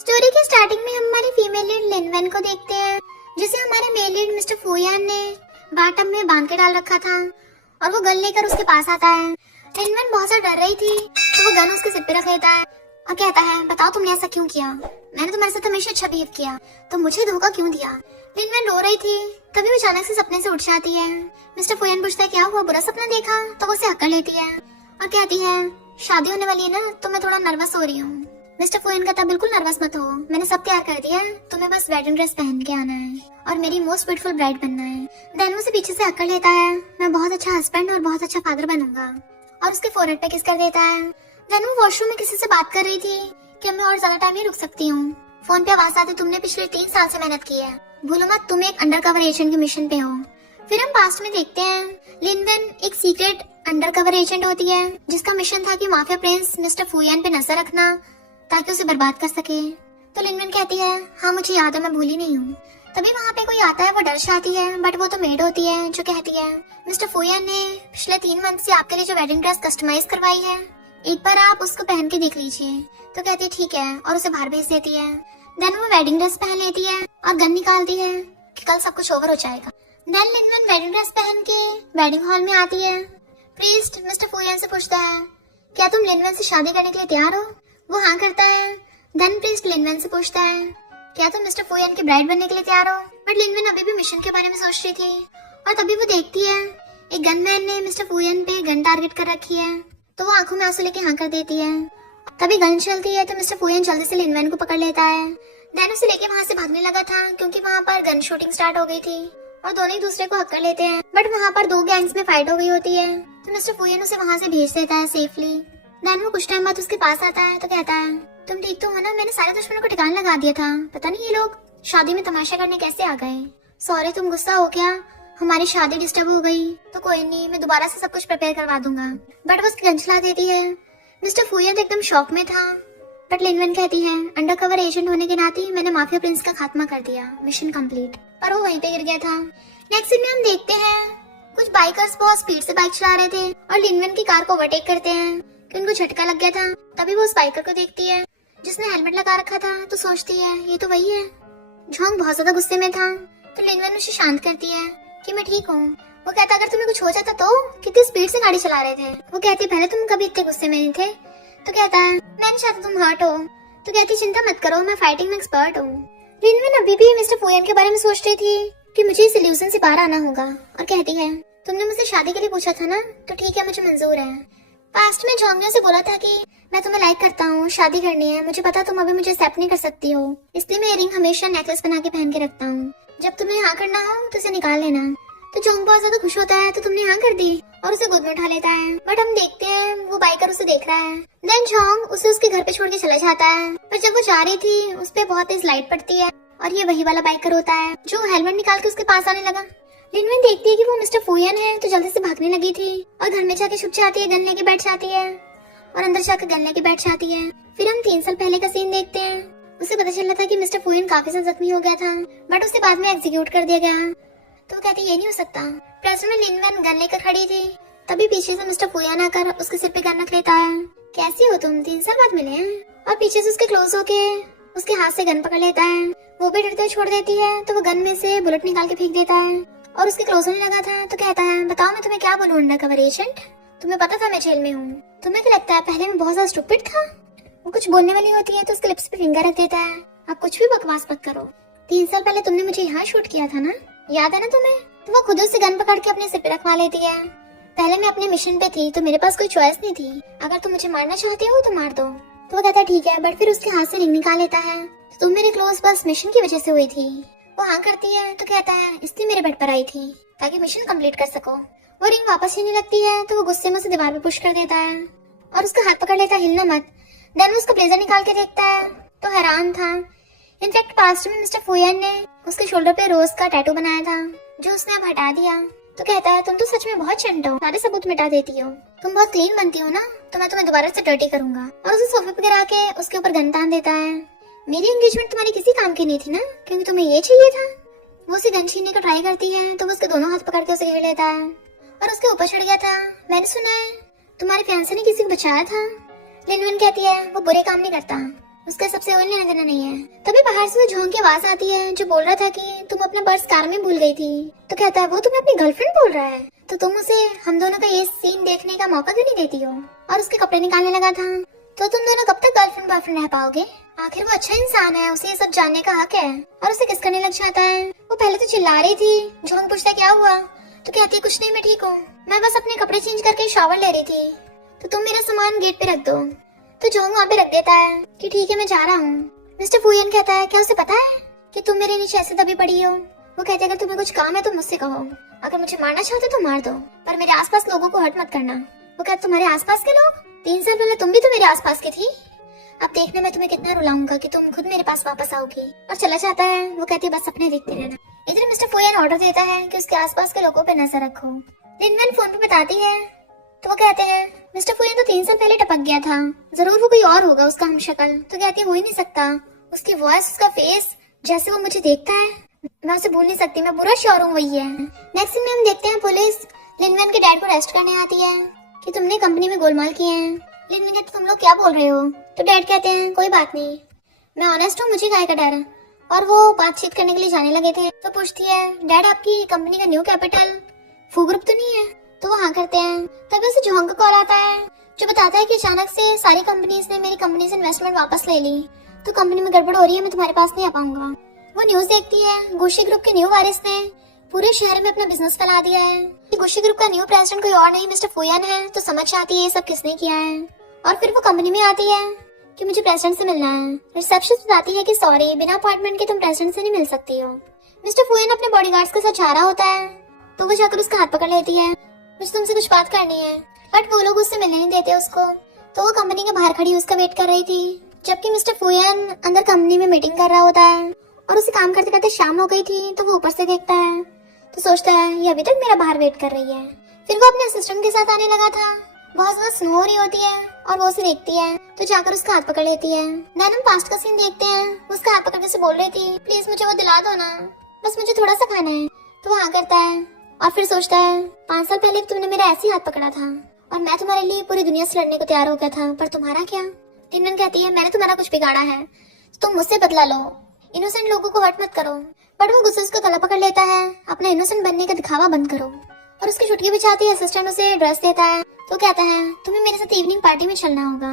Story के starting में हम हमारी फीमेल लीड लिनवन को देखते हैं, जिसे हमारे मेल लीड मिस्टर फुयान ने बाथटब में बांध के डाल रखा था और वो गन लेकर उसके पास आता है। लिनवन बहुत ज्यादा डर रही थी तो वो गन उसके सिर पे रख लेता है और कहता है, बताओ तुमने ऐसा क्यों किया? मैंने तुम्हारे साथ हमेशा अच्छा बिहेव किया, तो मुझे धोखा क्यों दिया? लिनवन रो रही थी, तभी वो अचानक से सपने से उठ जाती है। मिस्टर फुयान पूछता है, क्या हुआ, बुरा सपना देखा? तो वो उसे हक्कर लेती है और कहती है, शादी होने वाली है ना, तो मैं थोड़ा नर्वस हो रही हूँ। मिस्टर फुयान कहता, बिल्कुल नर्वस मत हो, मैंने सब तैयार कर दिया है, तुम्हें बस वेडिंग ड्रेस पहन के आना है और मेरी मोस्ट ब्यूटीफुल ब्राइड बनना है। देन उसे पीछे से हक्कर लेता है, मैं बहुत अच्छा हस्बैंड और बहुत अच्छा फादर बनूंगा, और उसके फोरहेड पे किस कर देता है। देन वो वॉशरूम में किसी से बात कर रही थी कि मैं और ज्यादा टाइम नहीं रुक सकती हूँ। फोन पे आवाज आती, तुमने पिछले 3 साल से मेहनत की है, भूलो मत तुम एक अंडर कवर एजेंट के मिशन पे हो। फिर हम पास्ट में देखते हैं, लिनवन एक सीक्रेट अंडर कवर एजेंट होती है जिसका मिशन था कि माफिया प्रिंस मिस्टर फुयान पे नजर रखना ताकि उसे बर्बाद कर सके। तो लिनवन कहती है, हाँ मुझे याद है, मैं भूली नहीं हूँ। तभी वहाँ पे कोई आता है, वो डर जाती है, बट वो तो मेड होती है जो कहती है, मिस्टर फुयान ने पिछले 3 मंथ से आपके लिए जो वेडिंग ड्रेस कस्टमाइज करवाई है, एक बार आप उसको पहन के देख लीजिए। तो कहती है ठीक है, और उसे बाहर भेज देती है। देन वो वेडिंग ड्रेस पहन लेती है और गन निकालती है कि कल सब कुछ ओवर हो जाएगा। देन लिनवन वेडिंग ड्रेस पहन के वेडिंग हॉल में आती है। प्रीस्ट मिस्टर फुयान से पूछता है, क्या तुम लिनवन से शादी करने के लिए तैयार हो? वो हाँ करता है। देन प्रीस्ट लिनवन से पूछता है, क्या तुम मिस्टर फुयान की ब्राइड बनने के लिए तैयार हो? बट लिनवन अभी भी मिशन के बारे में सोच रही थी और तभी वो देखती है एक गनमैन ने मिस्टर फुयान पे गन टारगेट कर रखी है, तो वो आंखों में आंसू लेके हाँ कर देती है। तभी गन चलती है तो मिस्टर फुयान जल्दी से लिनवन को पकड़ लेता है। देन उसे लेके वहाँ से भागने लगा था क्योंकि वहाँ पर गन शूटिंग स्टार्ट हो गई थी और दोनों एक दूसरे को हक कर लेते हैं। बट वहाँ पर 2 गैंग्स में फाइट हो गई होती है, तो मिस्टर फुयान उसे वहाँ से भेज देता है सेफली। देन वो कुछ टाइम बाद उसके पास आता है तो कहता है, तुम ठीक तो हो ना? मैंने सारे दुश्मनों को ठिकाना लगा दिया था, पता नहीं ये लोग शादी में तमाशा करने कैसे आ गए। सॉरी, तुम गुस्सा हो क्या? हमारी शादी डिस्टर्ब हो गई तो कोई नहीं, मैं दोबारा से सब कुछ प्रिपेयर करवा दूंगा। बट वो उसकी गन चला देती है। मिस्टर फुयान तो एकदम शॉक में था, बट लिनवन कहती है, अंडर कवर एजेंट होने के नाते मैंने माफिया प्रिंस का खात्मा कर दिया, मिशन कंप्लीट। पर वो वहीं पे गिर गया था। नेक्स्ट सीन में हम देखते हैं कुछ बाइकर्स बहुत स्पीड से बाइक चला रहे थे और लिनवन की कार को ओवरटेक करते हैं कि उनको झटका लग गया था। तभी वो उस बाइकर को देखती है जिसने हेलमेट लगा रखा था, तो सोचती है ये तो वही है। झोंग बहुत ज्यादा गुस्से में था तो लिनवन उसे शांत करती है कि मैं ठीक हूँ। वो कहता, अगर तुम्हें कुछ हो जाता तो? कितनी स्पीड से गाड़ी चला रहे थे। वो कहती, पहले तुम कभी इतने गुस्से में नहीं थे। तो कहता है, मैं नहीं चाहता तुम हर्ट हो। तो कहती, चिंता मत करो, मैं फाइटिंग में एक्सपर्ट हूँ। लिनवन अभी भी मिस्टर फुयान के बारे में सोच रही थी कि मुझे इस इल्यूजन से बाहर आना होगा और कहती है, तुमने मुझसे शादी के लिए पूछा था ना, तो ठीक है, मुझे मंजूर है। पास्ट में झोंग ने से बोला था कि मैं तुम्हें लाइक करता हूँ, शादी करनी है, मुझे पता तुम अभी मुझे एक्सेप्ट नहीं कर सकती हो, इसलिए मैं इयरिंग हमेशा नेकलेस बना के पहन के रखता हूँ, जब तुम्हें हाँ करना हो तो इसे निकाल लेना। तो झोंग बहुत ज्यादा खुश होता है, तो तुमने हाँ कर दी और उसे गोद में उठा लेता है। बट हम देखते हैं वो बाइकर उसे देख रहा है। देन झोंग उसे उसके घर पे छोड़ के चला जाता है, पर जब वो जा रही थी उस पे बहुत तेज लाइट पड़ती है और ये वही वाला बाइकर होता है जो हेलमेट निकाल के उसके पास आने लगा। लिनवन देखती है कि वो मिस्टर फुयान है तो जल्दी से भागने लगी थी और घर में जाके छुप जाती है, गन लेके बैठ जाती है और अंदर जाकर गन लेके बैठ जाती है। फिर हम 3 साल पहले का सीन देखते हैं। उसे पता चला था कि मिस्टर फुयान काफी ज्यादा जख्मी हो गया था, बट उसे बाद में एग्जीक्यूट कर दिया गया। तो वो कहती, ये नहीं हो सकता। प्रेजेंट में लिनवन गन लेकर खड़ी थी, तभी पीछे से मिस्टर फुयान आकर उसके सिर पे गन रख लेता है। कैसी हो तुम, 3 साल बाद मिले हैं? और पीछे से उसके क्लोज होके उसके हाथ से गन पकड़ लेता है। वो भी डरते हुए छोड़ देती है, तो वो गन में से बुलेट निकाल के फेंक देता है और उसके क्लोज होने लगा था। तो कहता है, बताओ मैं तुम्हें क्या बोलूं अंडर कवर एजेंट, तुम्हें पता था मैं जेल में हूँ? तुम्हें क्या लगता है पहले मैं बहुत ज्यादा स्टूपिड था? वो कुछ बोलने वाली होती है तो उसके लिप्स पे फिंगर रख देता है, अब कुछ भी बकवास मत करो, 3 साल पहले तुमने मुझे यहाँ शूट किया था ना, याद है ना तुम्हें? तो वो खुद उससे गन पकड़ के अपने सिर पे रखवा लेती है। पहले मैं अपने मिशन पे थी तो मेरे पास कोई चॉइस नहीं थी, अगर तुम मुझे मारना चाहते हो तो मार दो। तो वो कहता है ठीक है, बट फिर उसके हाथ से रिंग निकाल लेता है। तो तुम मेरे क्लोज बस मिशन की वजह से हुई थी। वो हाँ करती है तो कहता है, इसलिए मेरे बेड पर आई थी ताकि मिशन कंप्लीट कर सको। वो रिंग वापस ही नहीं लगती है तो वो गुस्से में उसे दीवार पे पुश कर देता है और उसका हाथ पकड़ लेता है, हिलना मत। देन उसका ब्लेजर निकाल के देखता है तो हैरान था। इनफैक्ट पास्ट में मिस्टर फुयान ने उसके शोल्डर पे रोज का टैटू बनाया था जो उसने अब हटा दिया। तो कहता है, तुम तो सच में बहुत चंट हो, सारे सबूत मिटा देती हो, तुम बहुत क्लीन बनती हो ना, तो मैं तुम्हें दोबारा से डर्टी करूंगा। और उसे सोफे पे गिरा के उसके ऊपर गन तान देता है। मेरी एंगेजमेंट तुम्हारी किसी काम की नहीं थी ना, क्योंकि तुम्हें ये चाहिए था। वो उसे गन छीनने का ट्राई करती है तो वो उसके दोनों हाथ पकड़ के उसे घेर लेता है और उसके ऊपर चढ़ गया था। मैंने सुना है तुम्हारे फियांसे ने किसी को बचाया था। लिनवन कहती है, वो बुरे काम नहीं करता, उसका सबसे कोई लेना देना नहीं है। तभी बाहर से वो झोंक की आवाज आती है जो बोल रहा था कि तुम अपना पर्स कार में भूल गई थी। तो कहता है वो तुम्हें अपनी गर्लफ्रेंड बोल रहा है, तो तुम उसे हम दोनों का ये सीन देखने का मौका क्यों नहीं देती हो। और उसके कपड़े निकालने लगा था। तो तुम दोनों कब तक गर्लफ्रेंड बॉयफ्रेंड रह पाओगे? आखिर वो अच्छा इंसान है, उसे ये सब जानने का हक है। और उसे किस करने लग जाता है। वो पहले तो चिल्ला रही थी, झोंक पूछता क्या हुआ, तो कहती है कुछ नहीं, मैं ठीक हूँ, मैं बस अपने कपड़े चेंज करके शॉवर ले रही थी, तो तुम मेरा सामान गेट पे रख दो। तो झोंक वहाँ पे रख देता है कि ठीक है मैं जा रहा हूँ। मिस्टर फुयन कहता है क्या उसे पता है कि तुम मेरे नीचे ऐसे दबी पड़ी हो? वो कहते अगर तुम्हें कुछ काम है तो मुझसे कहो, अगर मुझे मारना चाहते तो मार दो, पर मेरे आसपास लोगों को हर्ट मत करना। वो कहते तुम्हारे आसपास के लोग? 3 साल पहले तुम भी तो मेरे आसपास की थी, अब देखना मैं तुम्हें कितना रुलाऊंगा कि तुम खुद मेरे पास वापस आओगी। और चला जाता है। वो कहती है बस सपने देखते रहना। इधर मिस्टर फुयन ऑर्डर देता है कि उसके आसपास के लोगों पे नजर रखो। लिनवन फोन पे बताती है, तो वो कहते हैं मिस्टर फुयन तो 3 साल पहले टपक गया था, जरूर वो कोई और होगा उसका हमशक्ल। तो कहती है हो ही नहीं सकता, उसकी वॉइस, उसका फेस, जैसे वो मुझे देखता है मैं उसे भूल नहीं सकती, मैं पूरा श्योर हूँ वही है। नेक्स्ट सीन में हम देखते हैं पुलिस लिनवन के डैड को अरेस्ट करने आती है कि तुमने कंपनी में गोलमाल किए हैं। लिनवन कहते तुम लोग क्या बोल रहे हो? तो डैड कहते हैं कोई बात नहीं, मैं ऑनेस्ट हूँ, मुझे काहे का डर है। और वो बातचीत करने के लिए जाने लगे थे। तो पूछती है डैड आपकी कंपनी का न्यू कैपिटल फू ग्रुप तो नहीं है? तो वो हाँ करते हैं। तभी उसे झोंक का कॉल आता है जो बताता है कि अचानक से सारी कंपनीज ने मेरी कंपनी से इन्वेस्टमेंट वापस ले ली, तो कंपनी में गड़बड़ हो रही है, मैं तुम्हारे पास नहीं आ पाऊंगा। वो न्यूज देखती है गुशी ग्रुप के न्यू वारिस ने पूरे शहर में अपना बिजनेस फैला दिया है। गुशी ग्रुप का न्यू प्रेसिडेंट कोई और नहीं मिस्टर फुयन है। तो समझ आती है ये सब किसने किया है। और फिर वो कंपनी में आती है कि मुझे प्रेसिडेंट से मिलना है। रिसेप्शनिस्ट बताती है कि सॉरी, बिना अपॉइंटमेंट के तुम प्रेसिडेंट से नहीं मिल सकती हो। मिस्टर फुयन अपने बॉडीगार्ड्स के साथ जा रहा होता है, तो वो जाकर उसका हाथ पकड़ लेती है, मुझे तुमसे कुछ बात करनी है। बट वो लोग उससे मिलने नहीं देते उसको। तो वो कंपनी के बाहर खड़ी उसका वेट कर रही थी, जबकि मिस्टर फुयन अंदर कंपनी में मीटिंग कर रहा होता है। और उसे काम करते करते शाम हो गई थी। तो वो ऊपर से देखता है, तो सोचता है ये अभी तक मेरा बाहर वेट कर रही है। फिर वो अपने असिस्टेंट के साथ आने लगा था। बहुत ज्यादा स्नो हो रही होती है और वो उसे देखती है, तो जाकर उसका हाथ पकड़ लेती है। देन हम पास्ट का सीन देखते हैं। उसका हाथ पकड़ के उसे बोल रही थी प्लीज मुझे वो दिला दो ना, बस मुझे थोड़ा सा खाना है। तो वो हाँ करता है और फिर सोचता है 5 साल पहले तुमने मेरा ऐसे ही हाथ पकड़ा था और मैं तुम्हारे लिए पूरी दुनिया से लड़ने को तैयार हो गया था, पर तुम्हारा क्या? लिनवन कहती है मैंने तुम्हारा कुछ बिगाड़ा है, तुम मुझसे बदला लो, इनोसेंट लोगों को हर्ट मत करो। बट वो गुस्से से उसका गला पकड़ लेता है, अपना इनोसेंट बनने का दिखावा बंद करो। और उसकी छुटकी बिछाती है। असिस्टेंट उसे ड्रेस देता है। तो कहता है तुम्हें मेरे साथ इवनिंग पार्टी में चलना होगा,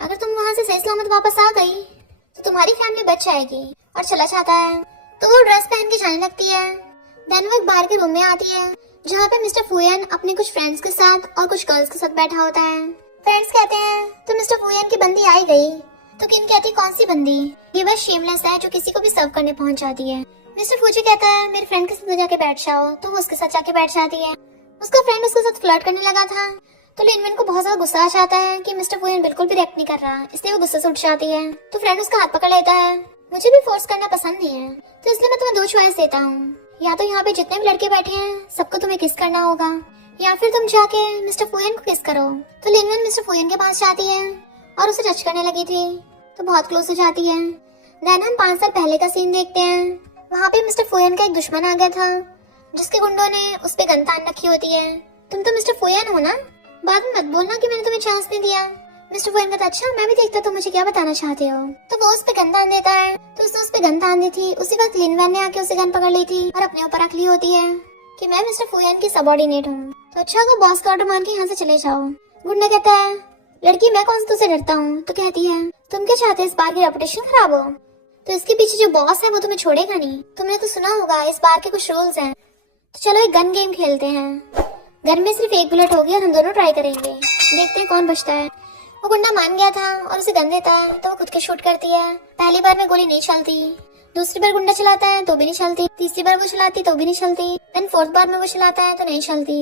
अगर तुम वहाँ से सही सलामत वापस आ गई तो तुम्हारी फैमिली बच जाएगी। और चला जाता है। तो वो ड्रेस पहन के जाने लगती है। देन वो एक बाहर के रूम में आती है जहाँ पे मिस्टर फुयन अपने कुछ फ्रेंड्स के साथ और कुछ गर्ल्स के साथ बैठा होता है। फ्रेंड्स कहते हैं तो मिस्टर फुयन की बंदी आई गई। तो किन कहती कौन सी बंदी? ये बस शेमलेस है जो किसी को भी सर्व करने पहुंच जाती है। मिस्टर फूजी कहता है मेरे फ्रेंड के साथ जाके बैठ जाओ। तो वो उसके साथ जाके बैठ जाती है। उसका फ्रेंड उसके साथ फ्लर्ट करने लगा था। तो लिनवन को बहुत ज्यादा गुस्सा आ जाता है कि मिस्टर फुयन बिल्कुल भी रिएक्ट नहीं कर रहा, इसलिए वो गुस्से से उठ जाती है। तो फ्रेंड उसका हाथ पकड़ लेता है। मुझे भी फोर्स करना पसंद नहीं है, तो इसलिए मैं तुम्हें 2 चॉइस देता हूँ, या तो यहाँ पे जितने भी लड़के बैठे हैं सबको तुम्हें किस करना होगा, या फिर तुम जाके मिस्टर फुयन को किस करो। तो लिनवन मिस्टर फुयन के पास जाती है और उसे टच करने लगी थी, तो बहुत क्लोज हो जाती है। देन हम 5 साल पहले का सीन देखते हैं। वहाँ पे मिस्टर फुयन का एक दुश्मन आ गया था जिसके गुंडों ने उस पे गन तान रखी होती है। तुम तो मिस्टर फुयन हो ना, बाद में मत बोलना कि मैंने तुम्हें चांस नहीं दिया। मिस्टर फुयन कहता अच्छा मैं भी देखता, तो मुझे क्या बताना चाहते हो। तो वो उस पे गन तान देता है। तो उसने उस पे गन तान दी थी। उसी वक्त लिनवन ने आके उसे गन पकड़ ली थी और अपने ऊपर रख ली होती है कि मैं मिस्टर फुयन की सबऑर्डिनेट हूँ। तो अच्छा को बॉस का ऑर्डर मान के यहाँ से चले जाओ। गुंडा कहता है लड़की मैं कौन सा तुझसे डरता हूँ। तो कहती है तुम क्या चाहते हो इस बार की रेपुटेशन खराब हो, तो इसके पीछे जो बॉस है वो तुम्हें छोड़ेगा नहीं। तुमने तो सुना होगा इस बार के कुछ रूल्स हैं, तो चलो एक गन गेम खेलते हैं। गन में सिर्फ एक बुलेट होगी और हम दोनों ट्राई करेंगे, देखते हैं कौन बचता है। वो गुंडा मान गया था और उसे गन देता है। तो वो खुद के शूट करती है। पहली बार में गोली नहीं चलती, दूसरी बार गुंडा चलाता है तो भी नहीं चलती, तीसरी बार वो चलाती तो भी नहीं चलती, देन 4th बार में वो चलाता है तो नहीं चलती।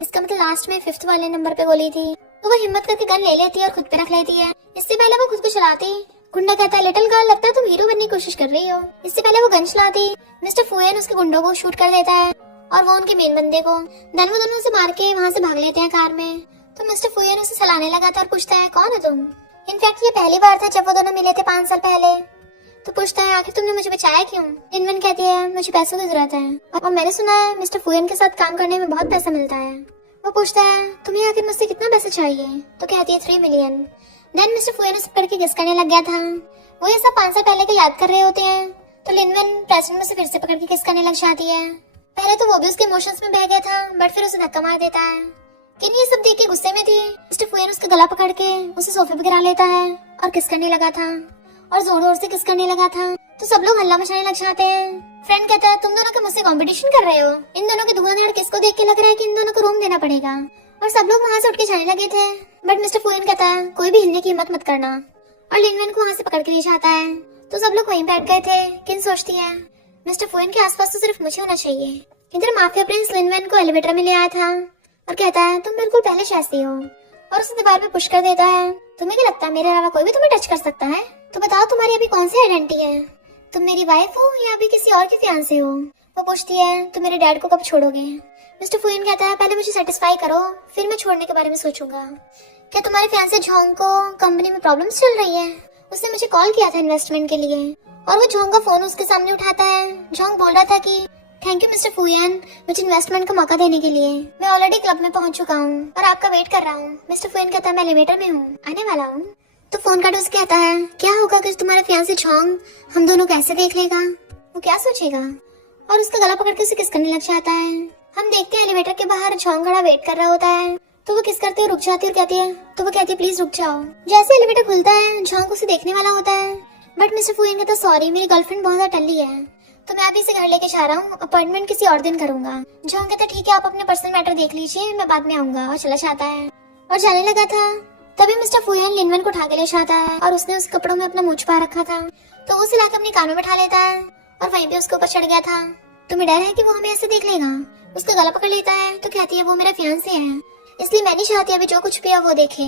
इसका मतलब लास्ट में 5th वाले नंबर पे गोली थी। तो वो हिम्मत करके गन ले लेती है और खुद पे रख लेती है। इससे पहले वो खुद को चलाती। गुंडा कहता है लिटिल गर्ल लगता है तुम हीरो बनने की कोशिश कर रही हो। इससे पहले वो गन चलाती। मिस्टर फुयन उसके गुंडों को शूट कर देता है और वो उनके मेन बंदे को। देन वो दोनों उसे मार के वहाँ से भाग लेते हैं कार में। तो मिस्टर फुयन उसे सलाने लगा था और पूछता है कौन है तुम। इनफैक्ट ये पहली बार था जब वो दोनों मिले थे 5 साल पहले। तो पूछता है आखिर तुमने मुझे बचाया क्यों। लिनवन कहती है मुझे पैसों की जरूरत है और मैंने सुना है मिस्टर फुयन के साथ काम करने में बहुत पैसा मिलता है। वो पूछता है तुम्हें आखिर मुझसे कितना पैसा चाहिए। तो कहती है 3 मिलियन। देन मिस्टर फुयन उसे पकड़ के किस करने लग गया था। वो ये सब 5 साल पहले का याद कर रहे होते हैं तो लिनवन प्रेसिडेंट में से फिर से पकड़ के किस करने लग जाती है। पहले तो वो भी उसके इमोशंस में बह गया था बट फिर उसे धक्का मार देता है। किन ये सब देख के गुस्से में थी। मिस्टर फुयन उसका गला पकड़ के उसे सोफे पे गिरा लेता है और किस करने लगा था और जोर जोर से किस करने लगा था तो सब लोग हल्ला मचाने लग जाते हैं। फ्रेंड कहता है तुम दोनों के मुझसे कंपटीशन कर रहे हो। इन दोनों के धुआंधार किस को देख के लग रहा है कि इन दोनों को रूम देना पड़ेगा और सब लोग वहाँ से उठ के जाने लगे थे बट मिस्टर फुयन कहता है कोई भी हिलने की हिम्मत मत करना और लिनवन को वहाँ से पकड़ के ले जाता है। तो सब लोग वहीं बैठ गए थे। किन सोचती है मिस्टर फुयन के आसपास तो सिर्फ मुझे होना चाहिए। इधर माफिया प्रिंस लिनवन को एलिवेटर में ले आया था और कहता है तुम बिल्कुल पहले जैसी हो और उसे दीवार पे पुश कर देता है। तुम्हें क्या लगता है मेरे अलावा कोई भी तुम्हें टच कर सकता है? तो बताओ तुम्हारी अभी कौन सी आइडेंटिटी है? तुम मेरी वाइफ हो या अभी किसी और की फियांसे हो? वो पूछती है तुम मेरे डैड को कब छोड़ोगे? मिस्टर फुयन कहता है पहले मुझे सेटिस्फाई करो फिर मैं छोड़ने के बारे में सोचूंगा। क्या तुम्हारे फियांसे झोंग को कंपनी में प्रॉब्लम्स चल रही है? उसने मुझे कॉल किया था इन्वेस्टमेंट के लिए और वो झोंग का फोन उसके सामने उठाता है। झोंग बोल रहा था कि थैंक यू मिस्टर फुयन मुझे इन्वेस्टमेंट का मौका देने के लिए। मैं ऑलरेडी क्लब में पहुंच चुका हूँ और आपका वेट कर रहा हूँ। मिस्टर फुयन कहता है मैं एलिवेटर में हूँ आने वाला हूँ। तो फोन काट उसके कहता है क्या होगा अगर तुम्हारा फियांसे झोंग हम दोनों को ऐसे देख लेगा? वो क्या सोचेगा? और उसका गला पकड़ के उसे किस करने लग जाता है। हम देखते हैं एलिवेटर के बाहर झोंग खड़ा वेट कर रहा होता है तो वो किस करते हुए रुक जाती है और कहती है तो वो कहती है प्लीज रुक जाओ। जैसे एलिवेटर खुलता है झोंग उसे देखने वाला होता है बट मिस्टर फुयन कहता सॉरी मेरी गर्लफ्रेंड बहुत ज्यादा टल्ली है तो मैं अभी इसे घर लेके जा रहा हूँ। अपॉइंटमेंट किसी और दिन करूंगा। झोंग कहता ठीक है आप अपने पर्सनल मैटर देख लीजिए मैं बाद में आऊंगा और चला जाता है और जाने लगा था। तभी मिस्टर फुयन लिनवन को उठा के ले जाता है और उसने उस कपड़ों में अपना मुंह छुपा रखा था तो उसे लाकर अपने कानों में बैठा लेता है और वहीं पे उसके ऊपर चढ़ गया था। तुम्हें डर है कि वो हमें ऐसे देख लेगा? उसका गला पकड़ लेता है तो कहती है वो मेरा फियांसे है इसलिए मैं नहीं चाहती अभी जो कुछ भी है वो देखे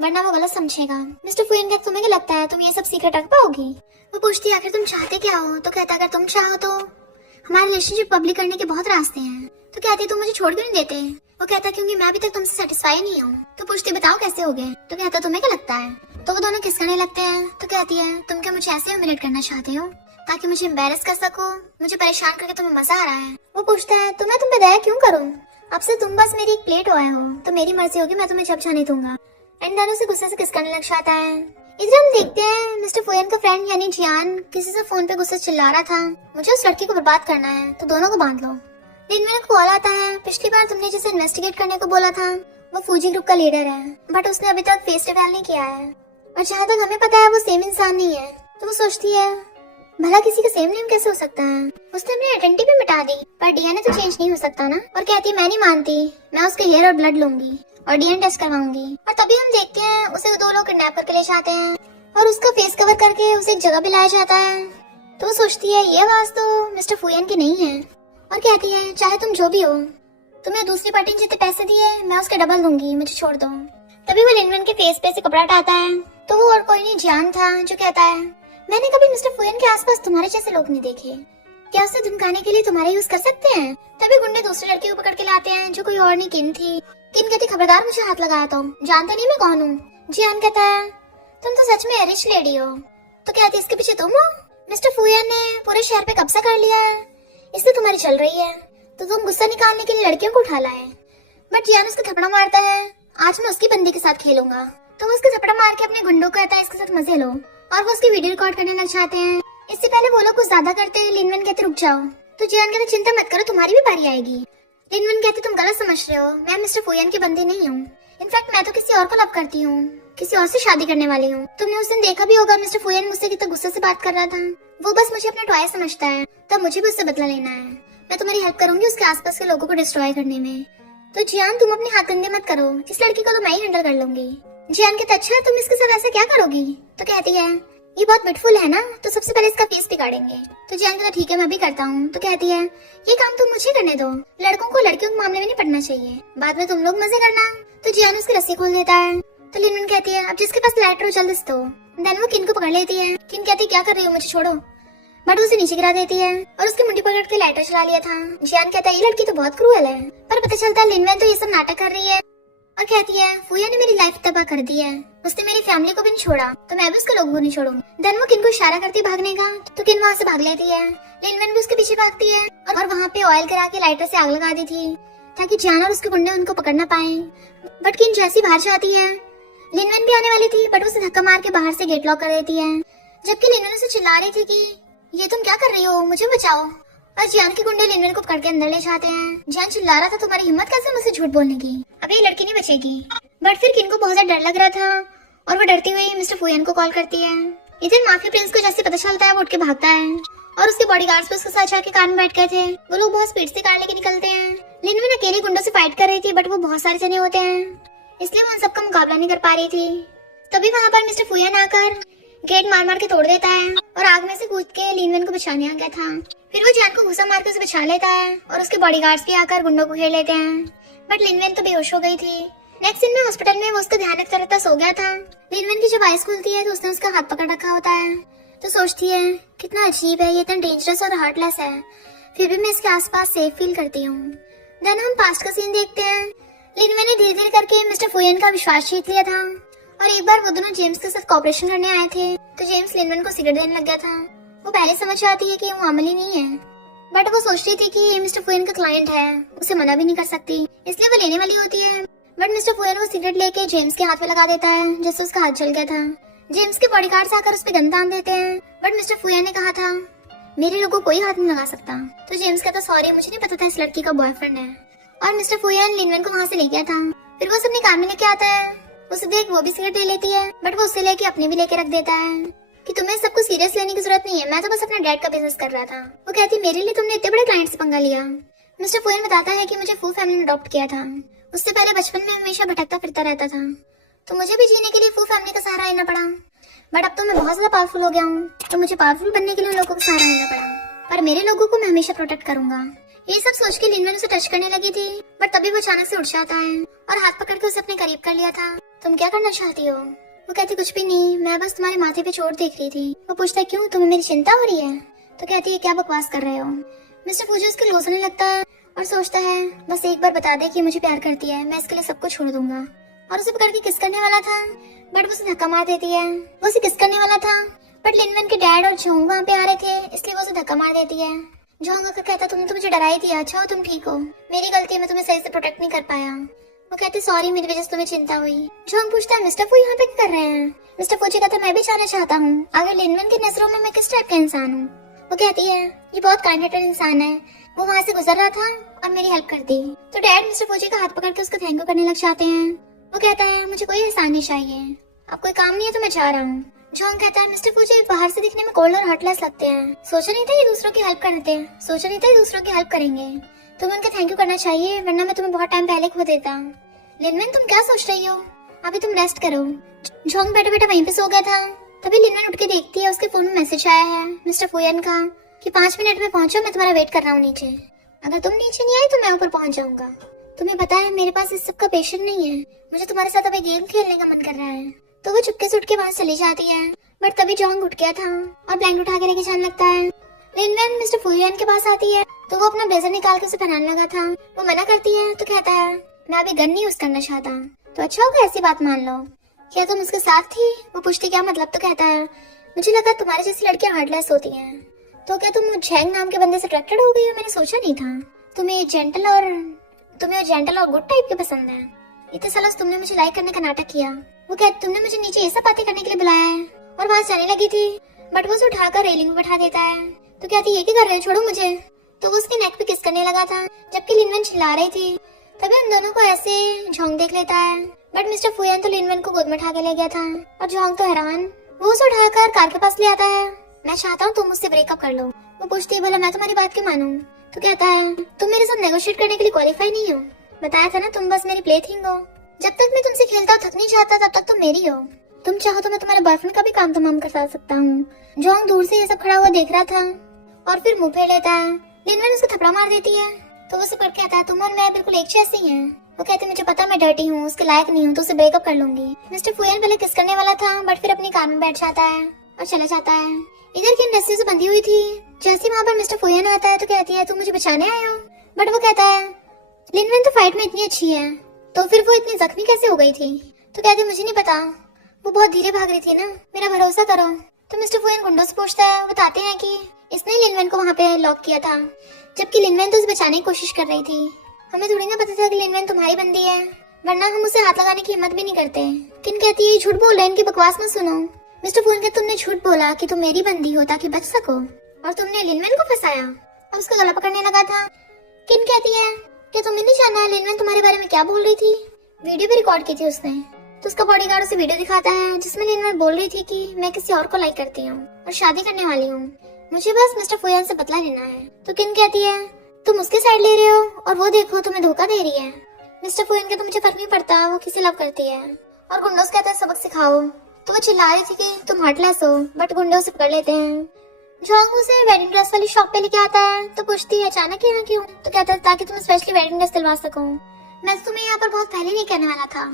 वरना वो गलत समझेगा। मिस्टर फुयन कहता तुम्हें क्या लगता है तुम ये सब सीक्रेट रख पाओगी? वो पूछती है आखिर तुम चाहते क्या हो? तो कहता अगर तुम चाहो तो हमारे रिलेशनशिप पब्लिक करने के बहुत रास्ते हैं। तो कहती तुम मुझे छोड़ क्यों नहीं देते? वो कहता क्योंकि मैं अभी तक तुमसे सेटिस्फाई नहीं हूँ। तो पूछती बताओ कैसे हो गए? तो कहता तुम्हें क्या लगता है? तो वो दोनों किस करने लगते हैं। तो कहती है तुम क्या मुझे ऐसे ह्यूमिलेट करना चाहते हो ताकि मुझे एम्बैरेस कर सको? मुझे परेशान करके तुम्हें मजा आ रहा है? वो पूछता है तो मैं तुम पे दया क्यों करूँ? अब से तुम बस मेरी एक प्लेट आए हो तो मेरी मर्जी होगी मैं तुम्हें जब जाने दूंगा। एंड दोनों से गुस्से से किस करने लग जाता है। इधर हम देखते हैं मिस्टर फुयन का फ्रेंड यानी जियान किसी से फोन पे गुस्से चिल्ला रहा था मुझे उस लड़की को बर्बाद करना है तो दोनों को बांध लो। लिनवन को कॉल आता है पिछली बार तुमने जिसे इन्वेस्टिगेट करने को बोला था वो फूजी ग्रुप का लीडर है बट उसने अभी तक फेस रिवील नहीं किया है और जहाँ तक हमें पता है वो सेम इंसान नहीं है। तो वो सोचती है भला किसी का सेम नेम कैसे हो सकता है? उसने अपनी आइडेंटिटी भी मिटा दी पर डीएनए तो चेंज नहीं हो सकता ना। और कहती है मैं नहीं मानती मैं उसके हेयर और ब्लड लूंगी और डीएनए टेस्ट करवाऊंगी। और तभी हम देखते हैं उसे दो लोग किडनैप करके ले जाते हैं और उसका फेस कवर करके उसे एक जगह पे लाया जाता है। तो वो सोचती है ये आवाज तो मिस्टर फुयन की नहीं है और कहती है चाहे तुम जो भी हो तुम्हें दूसरी पार्टी ने जितने पैसे दिए मैं उसके डबल दूंगी मुझे छोड़ दो। तभी वो लिनवन के फेस पे से कपड़ा हटाता है तो वो और कोई नहीं जियान था जो कहता है मैंने कभी मिस्टर फुयन के आसपास तुम्हारे जैसे लोग नहीं देखे। क्या उसे धमकाने के लिए तुम्हारा यूज कर सकते हैं? तभी गुंडे दूसरे लड़के को पकड़ के लाते हैं जो कोई और नहीं किन थी। किन कहती खबरदार मुझे हाथ लगाया तो जानता नहीं मैं कौन हूँ। जियान कहता है तुम तो सच में रिच लेडी हो। तो कहती इसके पीछे तुम हो? मिस्टर फुयन ने पूरे शहर पे कब्जा कर लिया है इसलिए तुम्हारी चल रही है तो तुम गुस्सा निकालने के लिए लड़कियों को उठा लाए। बट जियान उसको थपड़ा मारता है आज मैं उसकी बंदी के साथ खेलूंगा। तो वो उसको थपड़ा मार के अपने गुंडों को कहता है इसके साथ मजे लो और वो उसकी वीडियो रिकॉर्ड करने लग जाते हैं। इससे पहले वो लोग कुछ ज्यादा करते हैं। लिनवन कहते रुक जाओ तो जियान कहते चिंता मत करो तुम्हारी भी बारी आएगी। लिनवन कहते तुम गलत समझ रहे हो मैं मिस्टर फुयन की बंदी नहीं हूँ। इनफैक्ट मैं तो किसी और को लव करती हूँ किसी और से शादी करने वाली हूँ। तुमने उस दिन देखा भी होगा मिस्टर फुयन मुझसे कितना गुस्से से बात कर रहा था। वो बस मुझे अपना टॉय समझता है तब मुझे भी उससे बदला लेना है। मैं तुम्हारी हेल्प करूंगी उसके आसपास के लोगों को डिस्ट्रॉय करने में। तो जियान तुम अपने हाथ गंदे मत करो इस लड़की को तो मैं ही हैंडल कर लूंगी। जियान कहते अच्छा तुम इसके साथ ऐसा क्या करोगी? तो कहती है ये बहुत ब्यूटीफुल है ना तो सबसे पहले इसका फेस बिगाड़ेंगे। तो जियान कहता ठीक है मैं भी करता हूँ। तो कहती है ये काम तुम मुझे करने दो लड़कों को लड़कियों के मामले में नहीं पड़ना चाहिए बाद में तुम लोग मजे करना। तो जियान उसकी रस्सी खोल देता है। तो लिनवन कहती है अब जिसके पास लाइटर हो जल्दी से दो। देन वो किन को पकड़ लेती है। किन कहती क्या कर रही हो मुझे छोड़ो बट उसे नीचे गिरा देती है और उसकी मुंडी पकड़ के लाइटर चला लिया था। जियान कहता है ये लड़की तो बहुत क्रूअल है पर पता चलता है लिनवन तो ये सब नाटक कर रही है और कहती है फुया ने मेरी लाइफ तबाह कर दी है उसने मेरी फैमिली को भी नहीं छोड़ा तो मैं भी उसके लोगों को नहीं छोड़ूंगी। देन वो किन को इशारा करती है भागने का तो किन वहाँ से भाग लेती है। लिनवन भी उसके पीछे भागती है और वहाँ पे ऑयल गिरा के लाइटर से आग लगा दी थी ताकि जियान और उसके गुंडे उनको पकड़ ना पाए। बट किन जैसी बाहर जाती है लिनवन भी आने वाली थी बट उसे धक्का मार के बाहर से गेट लॉक कर देती है। जबकि लिनवन उसे चिल्ला रही थी कि ये तुम क्या कर रही हो, मुझे बचाओ। और जियान के गुंडे लिनवन को पकड़ के अंदर ले जाते हैं। जियान चिल्ला रहा था तुम्हारी हिम्मत कैसे मुझसे झूठ बोलने की, अभी ये लड़की नहीं बचेगी। बट फिर किन को बहुत ज्यादा डर लग रहा था और वो डरती हुई मिस्टर फुयान को कॉल करती है। इधर माफी प्रिंस को जैसे पता चलता है वो उठ के भागता है और उसके बॉडीगार्ड्स भी उसके साथ जाके कार में बैठ गए थे। वो लोग बहुत स्पीड से कार लेके निकलते हैं। लिनवन अकेले गुंडों से फाइट कर रही थी बट वो बहुत सारे जने होते हैं इसलिए वो उन सबका मुकाबला नहीं कर पा रही थी। तभी वहाँ पर मिस्टर फुयान आकर गेट मार मार के तोड़ देता है और आग में से कूद के लिनवन को बचाने आ गया था। फिर वो जियान को घुसा मार के उसे बचा लेता है और उसके बॉडीगार्ड्स भी आकर गुंडों को घेर लेते हैं। बट लिनवन तो बेहोश हो गई थी। नेक्स्ट सीन में हॉस्पिटल में वो उसका ध्यान रखता रहता सो गया था। लिनवन की जब आइज खुलती है तो उसने उसका हाथ पकड़ रखा होता है तो सोचती है कितना अजीब है, ये इतना डेंजरस और हार्टलेस है, फिर भी मैं इसके आसपास सेफ फील करती हूँ। देन हम पास्ट का सीन देखते हैं। लिनवन ने धीरे धीरे करके मिस्टर फुयान का विश्वास जीत लिया था और एक बार वो दोनों जेम्स के साथ कॉपरेशन करने आए थे तो जेम्स लिनवन को सिगरेट देने लग गया था। वो पहले समझ आती है कि वो अमली नहीं है बट वो सोचती थी कि ये मिस्टर फुयान का क्लाइंट है, उसे मना भी नहीं कर सकती, इसलिए वो लेने वाली होती है। बट मिस्टर फुयान वो सिगरेट लेके जेम्स के हाथ में लगा देता है जिससे उसका हाथ जल गया था। जेम्स के बॉडीगार्ड्स आकर उस पर गन तान देते हैं बट मिस्टर फुयान ने कहा था मेरे लोगों को कोई हाथ नहीं लगा सकता। तो जेम्स कहता सॉरी, मुझे नहीं पता था इस लड़की का बॉयफ्रेंड है। और मिस्टर फुयान लिनवन को वहाँ से ले गया था। फिर वो उसे अपनी कार में लेके आता है। उसे देख वो भी सिगरेट ले लेती है बट वो उससे लेके अपने भी लेके रख देता है कि तुम्हें सबको सीरियस लेने की जरूरत नहीं है, मैं तो बस अपने डैड का बिजनेस कर रहा था। वो कहती मेरे लिए तुमने इतने बड़े क्लाइंट से पंगा लिया। मिस्टर फुयान बताता है कि मुझे फू फैमिली ने अडॉप्ट किया था, उससे पहले बचपन में हमेशा भटकता फिरता रहता था तो मुझे भी जीने के लिए फू फैमिली का सहारा लेना पड़ा। बट अब तो मैं बहुत ज्यादा पावरफुल हो गया हूँ तो मुझे पावरफुल बनने के लिए लोगों को सहारा लेना पड़ा, पर मेरे लोगों को मैं हमेशा प्रोटेक्ट करूंगा। ये सब सोच के लिनवन उसे टच करने लगी थी बट तभी वो अचानक से उठ जाता है और हाथ पकड़ के उसे अपने करीब कर लिया था। तुम क्या करना चाहती हो? वो कहती कुछ भी नहीं, मैं बस तुम्हारे माथे पे चोट देख रही थी। वो पूछता है क्यों, तुम्हें मेरी चिंता हो रही है? तो कहती है क्या बकवास कर रहे हो। मिस्टर फूजी उसके क्लोज होने लगता है और सोचता है बस एक बार बता दे कि मुझे प्यार करती है, मैं इसके लिए सब कुछ छोड़ दूंगा। और उसे पकड़ के किस करने वाला था बट वो उसे धक्का मार देती है। वो उसे किस करने वाला था बट लिनवन के डैड और जोंग वहाँ पे आ रहे थे इसलिए वो उसे धक्का मार देती है। जोंग आकर कहता तुमने तो मुझे डराई थी, अच्छा हो तुम ठीक हो, मेरी गलती है, मैं तुम्हें सही से प्रोटेक्ट नहीं कर पाया। वो कहती सॉरी, मेरी वजह से तुम्हें चिंता हुई। जोंग पूछता है मिस्टर फू यहाँ पे क्या कर रहे हैं? मिस्टर फूजी कहता मैं भी जानना चाहता हूँ अगर लिनवन की नजरों में मैं किस टाइप का इंसान हूँ। वो कहती है ये बहुत काइंड हार्टेड इंसान है, वो वहाँ से गुजर रहा था और मेरी हेल्प कर दी। तो डैड मिस्टर फूजी का हाथ पकड़ के उसका थैंक यू करने लग जाते हैं। वो कहता है मुझे कोई एहसान नहीं चाहिए, अब कोई काम नहीं है तो मैं जा रहा हूँ। जोंग कहता है मिस्टर फूजी बाहर से दिखने में कोल्ड और हार्टलेस लगते हैं, सोचा नहीं था ये दूसरों की हेल्प करते हैं, सोचा नहीं था ये दूसरों की हेल्प करेंगे, तुम्हें उनका थैंक यू करना चाहिए वरना मैं तुम्हें बहुत टाइम पहले खो देता। लिनवन तुम क्या सोच रही हो, अभी तुम रेस्ट करो। जोंग बैठा बैठा वहीं पे सो गया था। तभी लिनवन उठ के देखती है उसके फोन में मैसेज आया है मिस्टर फुयान का कि 5 मिनट में पहुंचो, मैं तुम्हारा वेट कर रहा हूँ नीचे, अगर तुम नीचे नहीं आई तो मैं ऊपर पहुंच जाऊंगा। तुम्हें पता है मेरे पास इस सब का पेशेंस नहीं है, मुझे तुम्हारे साथ अभी गेम खेलने का मन कर रहा है। तो वो चुपके से उठ के वहाँ चली जाती है बट तभी जोंग उठ गया था और ब्लैंकेट उठा के लेके जाने लगता है। लिनवन मिस्टर फुयान के पास आती है तो वो अपना ब्लेजर निकाल के उसे पहनाने लगा था। वो मना करती है तो कहता है मैं अभी गन नहीं यूज करना चाहता। तो अच्छा होगा ऐसी बात मान लो, क्या तुम उसके साथ थी? वो पूछती क्या मतलब? तो कहता है मुझे लगा तुम्हारी जैसी लड़कियां हार्टलेस होती हैं। तो क्या तुम झैंग नाम के बंदे से अट्रैक्टेड हो गई हो? मैंने सोचा नहीं था तुम्हें जेंटल और गुड टाइप के पसंद है। इतने सालों से तुमने मुझे लाइक करने का नाटक किया। वो कहती तुमने मुझे नीचे ये सब बातें करने के लिए बुलाया है और वहाँ जाने लगी थी बट वो उसे उठाकर रेलिंग में बैठा देता है। तो कहती ये क्या कर रहे हो, छोड़ो मुझे। तो वो उसके नेक पे किस करने लगा था जबकि लिनवन चिल्ला रही थी। तभी उन दोनों को ऐसे जोंग देख लेता है बट मिस्टर फुयान तो लिनवन को गोद में उठा के ले गया था और जोंग तो हैरान। वो उसे उठाकर कार के पास ले आता है। मैं चाहता हूँ तुम मुझसे ब्रेकअप कर लो। वो पूछती है बोला मैं तुम्हारी बात क्यों मानूं? तो कहता है तुम मेरे साथ नेगोशिएट करने के लिए क्वालिफाई नहीं हो, बताया था ना तुम बस मेरी प्लेथिंग हो। जब तक मैं तुमसे खेलता थक नहीं जाता तब तक तुम मेरी हो, तुम चाहो तो मैं तुम्हारे बॉयफ्रेंड का भी काम तमाम कर सकता हूँ। जोंग दूर से ये सब खड़ा हुआ देख रहा था और फिर मुंह फेर लेता है। लिनवन उसको थपड़ा मार देती है तो वो उसे पढ़ के आता है तुम और मैं बिल्कुल एक जैसे ही हैं। वो कहते मुझे पता मैं डर्टी हूँ, उसके लायक नहीं हूँ, तो उसे ब्रेकअप कर लूंगी। मिस्टर फुयान पहले किस करने वाला था बट फिर अपनी कार में बैठ जाता है और चला जाता है। इधर की रस्सी से बंधी हुई थी। जैसे वहाँ पर मिस्टर फुयान आता है तो कहती है तुम मुझे बचाने आए हो, बट वो कहता है लिनवन तो फाइट में इतनी अच्छी है तो फिर वो इतनी जख्मी कैसे हो गई थी? तो कहती मुझे नहीं पता, वो बहुत धीरे भाग रही थी ना, मेरा भरोसा करो। तो मिस्टर फुयान गुंडों से पूछता है, बताते हैं कि इसने लिनवन को वहाँ पे लॉक किया था जबकि लिनवन तो उसे बचाने की कोशिश कर रही थी। हमें थोड़ी ना पता था कि लिनवन तुम्हारी बंदी है, वरना हम उसे हाथ लगाने की हिम्मत भी नहीं करते। किन कहती है झूठ बोल रहे हैं, इनकी बकवास मत सुनो। मिस्टर फुयान कहता तुमने झूठ बोला कि तुम मेरी बंदी हो ताकि बच सको, और तुमने लिनवन को फंसाया और उसका गला पकड़ने लगा था। किन कहती है कि तुम्हें नहीं जानना लिनवन तुम्हारे बारे में क्या बोल रही थी। वीडियो भी रिकॉर्ड की थी उसने। तो उसका बॉडीगार्ड उसे वीडियो दिखाता है जिसमें लिनवन बोल रही थी कि मैं किसी और को लाइक करती हूँ और शादी करने वाली हूँ, मुझे बस मिस्टर फुयान से बदला लेना है। तो किन कहती है तुम उसके साइड ले रहे हो और वो देखो तुम्हें धोखा दे रही है। मिस्टर फुयान कहता मुझे फर्क नहीं पड़ता वो किसी लव करती है। और गुंडोस कहता है सबक सिखाओ। तो वो चिल्ला रही थी कि तुम हार्टलेस हो, बट गुंडे उसे पकड़ लेते हैं। जोंग उसे वेडिंग ड्रेस वाली शॉप पे लेके आता है। तो पूछती है अचानक यहाँ क्यों। तो कहता है ताकि तुम स्पेशली वेडिंग ड्रेस दिलवा सको। मैं तो तुम्हें यहाँ पर बहुत पहले नहीं कहने वाला था,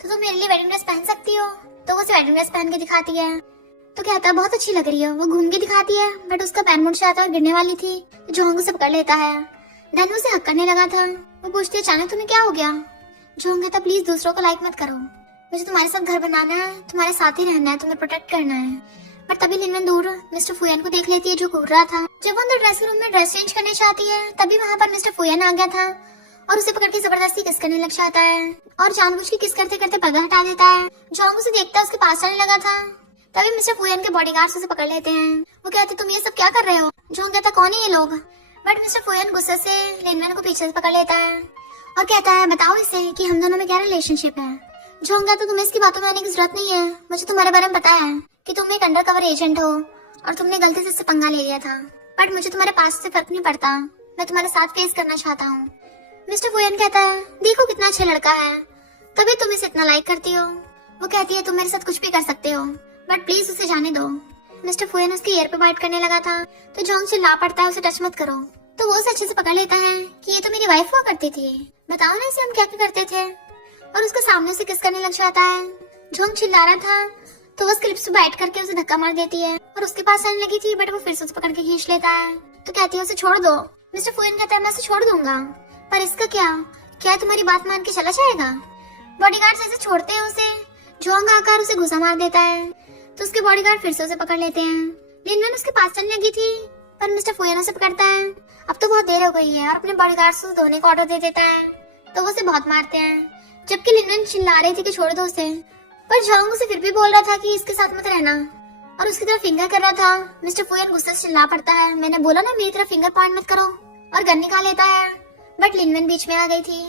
तो तुम मेरे लिए वेडिंग ड्रेस पहन सकती हो। तो वो उसे वेडिंग ड्रेस पहन के दिखाती है। तो कहता है बहुत अच्छी लग रही है। वो घूम के दिखाती है बट उसका पैर मुड़ जाता है और गिरने वाली थी। तो जोंग उसे पकड़ लेता है। धन उसे हक करने लगा था। वो पूछती है अचानक तुम्हें क्या हो गया। जोंग कहता प्लीज दूसरों को लाइक मत करो, मुझे तुम्हारे साथ घर बनाना है, तुम्हारे साथ ही रहना है, तुम्हें प्रोटेक्ट करना है। पर तभी लिनवन दूर मिस्टर फुयान को देख लेती है जो घूर रहा था। जब वो अंदर ड्रेसिंग रूम में ड्रेस चेंज करने चाहती है तभी वहाँ पर मिस्टर फुयान आ गया था और उसे पकड़ के जबरदस्ती किस करने लग जाता है और जानबूझ के किस करते करते पर्दा हटा देता है। जोंग उसे देखता है उसके पास आने लगा था। तभी मिस्टर फुयान के बॉडीगार्ड्स उसे पकड़ लेते हैं। वो कहते तुम ये सब क्या कर रहे हो। जोंग कहता कौन है ये लोग। बट मिस्टर फुयान गुस्से से लिनवन को पीछे से पकड़ लेता है और कहता है बताओ इसे कि हम दोनों में क्या रिलेशनशिप है। जोंग कहता तुम्हें इसकी बातों में आने की जरूरत नहीं है, मुझे तुम्हारे बारे में पता है कि तुम एक अंडर कवर एजेंट हो और तुमने गलती से इससे पंगा ले लिया था। बट मुझे तुम्हारे पास से फर्क नहीं पड़ता, मैं तुम्हारे साथ फेस करना चाहता हूँ। मिस्टर फुयान कहता है देखो कितना अच्छा लड़का है, तभी तुम इसे इतना लाइक करती हो। वो कहती है तुम मेरे साथ कुछ भी कर सकते हो बट प्लीज उसे जाने दो। मिस्टर फुयान उसके ईयर पे बाइट करने लगा था। तो जोंग चिल्ला पड़ता है उसे टच मत करो। तो वो उसे अच्छे से पकड़ लेता है कि ये तो मेरी वाइफ हुआ करती थी, बताओ ना इसे हम क्या क्या करते थे। और उसके सामने से किस करने लग जाता है। जोंग चिल्ला रहा था तो वो उसके लिप्स पे बाइट करके उसे धक्का मार देती है और उसके पास आने लगी थी बट वो फिर से उसे पकड़ के खींच लेता है। तो कहती है उसे छोड़ दो। मिस्टर फुयान कहता है मैं उसे छोड़ दूंगा पर इसका क्या तुम्हारी बात मान के चला जाएगा। बॉडीगार्ड ऐसे छोड़ते हैं उसे। जोंग आकर उसे घुसा मार देता है तो उसके बॉडीगार्ड फिर से उसे पकड़ लेते हैं। लिनवन उसके पास चलने लगी थी पर मिस्टर फुयान उसे पकड़ता है। अब तो बहुत देर हो गई है और अपने बॉडीगार्ड से धोने का ऑर्डर दे देता है। तो वो उसे बहुत मारते हैं जबकि लिनवन चिल्ला रही थी कि छोड़ दो उसे। पर जोंग उसे फिर भी बोल रहा था कि इसके साथ मत रहना और उसकी तरफ फिंगर कर रहा था। मिस्टर फुयान गुस्से से चिल्ला पड़ता है मैंने बोला ना मेरी तरफ फिंगर पॉइंट मत करो, और गन निकाल लेता है। बट लिनवन बीच में आ गई थी।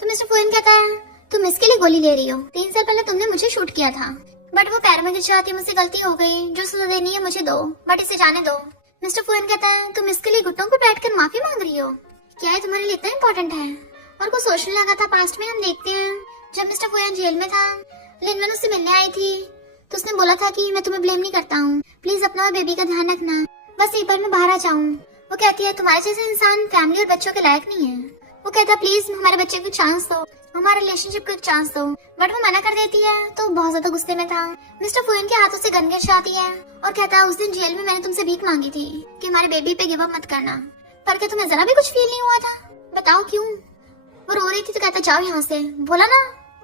तो मिस्टर फुयान कहता है तुम इसके लिए गोली ले रही हो, 3 साल पहले तुमने मुझे शूट किया था बट वो पैर में गिर जाती, मुझसे गलती हो गई, जो सजा देनी है मुझे दो बट इसे जाने दो। मिस्टर फुयान कहता है तुम इसके लिए घुटनों पर बैठकर माफी मांग रही हो, क्या ये तुम्हारे लिए इतना इम्पोर्टेंट है। और वो सोचने लगा था पास्ट में हम देखते हैं जब मिस्टर फुयान जेल में था लिनवन उससे मिलने आई थी तो उसने बोला था कि मैं तुम्हें ब्लेम नहीं करता हूँ, प्लीज अपना और बेबी का ध्यान रखना, बस एक बार मैं बाहर आ जाऊँ। वो कहती है तुम्हारे जैसे इंसान फैमिली और बच्चों के लायक नहीं है। वो कहता है प्लीज हमारे बच्चे को चांस दो, हमारे रिलेशनशिप को एक चांस दो। बट वो मना कर देती है तो बहुत ज्यादा गुस्से में था। मिस्टर फुयान के हाथों से गन गिर जाती है और कहता है उस दिन जेल में मैंने तुमसे भीख मांगी थी कि हमारे बेबी पे गिव अप मत करना, पर क्या तुम्हें जरा भी कुछ फील नहीं हुआ था, बताओ क्यों। वो रो रही थी तो कहता जाओ यहाँ से, बोला ना,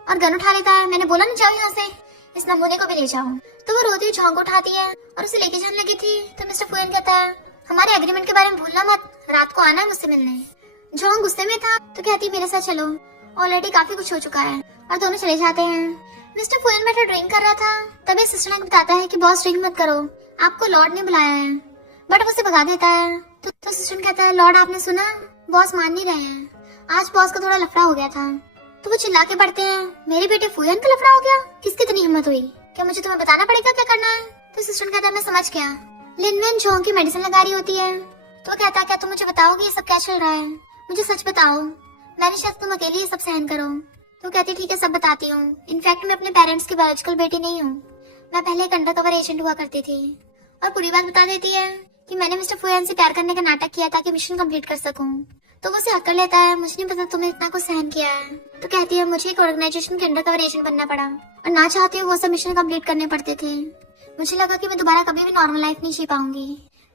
और गन उठा लेता है मैंने बोला ना जाओ यहाँ से, इस नमूने को भी ले जाओ। तो वो रोती हुई झोंक उठाती है और उसे लेके जाने लगी थी। तो मिस्टर फुयान कहता है हमारे एग्रीमेंट के बारे में भूलना मत, रात को आना है मुझसे मिलने। झोंक गुस्से में था तो कहती मेरे साथ चलो, ऑलरेडी काफी कुछ हो चुका है, और दोनों चले जाते हैं। मिस्टर फुयान बैठा ड्रिंक कर रहा था तभी सिस्टर ने बताता है कि बॉस ड्रिंक मत करो, आपको लॉर्ड ने बुलाया है, बट वो उसे भगा देता है। तो सिस्टर कहता है लॉर्ड आपने सुना, बॉस मान नहीं रहे हैं, आज बॉस का थोड़ा लफड़ा हो गया था। तो वो चिल्ला के पड़ते हैं मेरे बेटे फुयान का लफड़ा हो गया, किसकी इतनी हिम्मत हुई, क्या मुझे तुम्हें बताना पड़ेगा क्या करना है। तो सिस्टर कहता है मैं समझ गया। लिनवन झोंक की मेडिसिन लगा रही होती है तो वो कहता है क्या तुम मुझे बताओगे ये सब क्या चल रहा है, मुझे सच बताओ, मैंने शायद तुम अकेले ये सब सहन करो। तो कहती ठीक है सब बताती हूँ, इनफैक्ट मैं अपने पेरेंट्स की बायोलॉजिकल बेटी नहीं हूँ, मैं पहले एक अंडर कवर एजेंट हुआ करती थी। और पूरी बात बता देती है कि मैंने मिस्टर फुयान से प्यार करने का नाटक किया ताकि मिशन कंप्लीट कर सकूं। तो वो उसे हक कर लेता है मुझे नहीं पता तुमने इतना कुछ सहन किया है। तो कहती है मुझे एक ऑर्गेनाइजेशन के अंडर कवर एजेंट बनना पड़ा और ना चाहते हुए वो सब मिशन कंप्लीट करने पड़ते थे। मुझे लगा कि मैं दोबारा कभी भी नॉर्मल लाइफ नहीं जी पाऊंगी,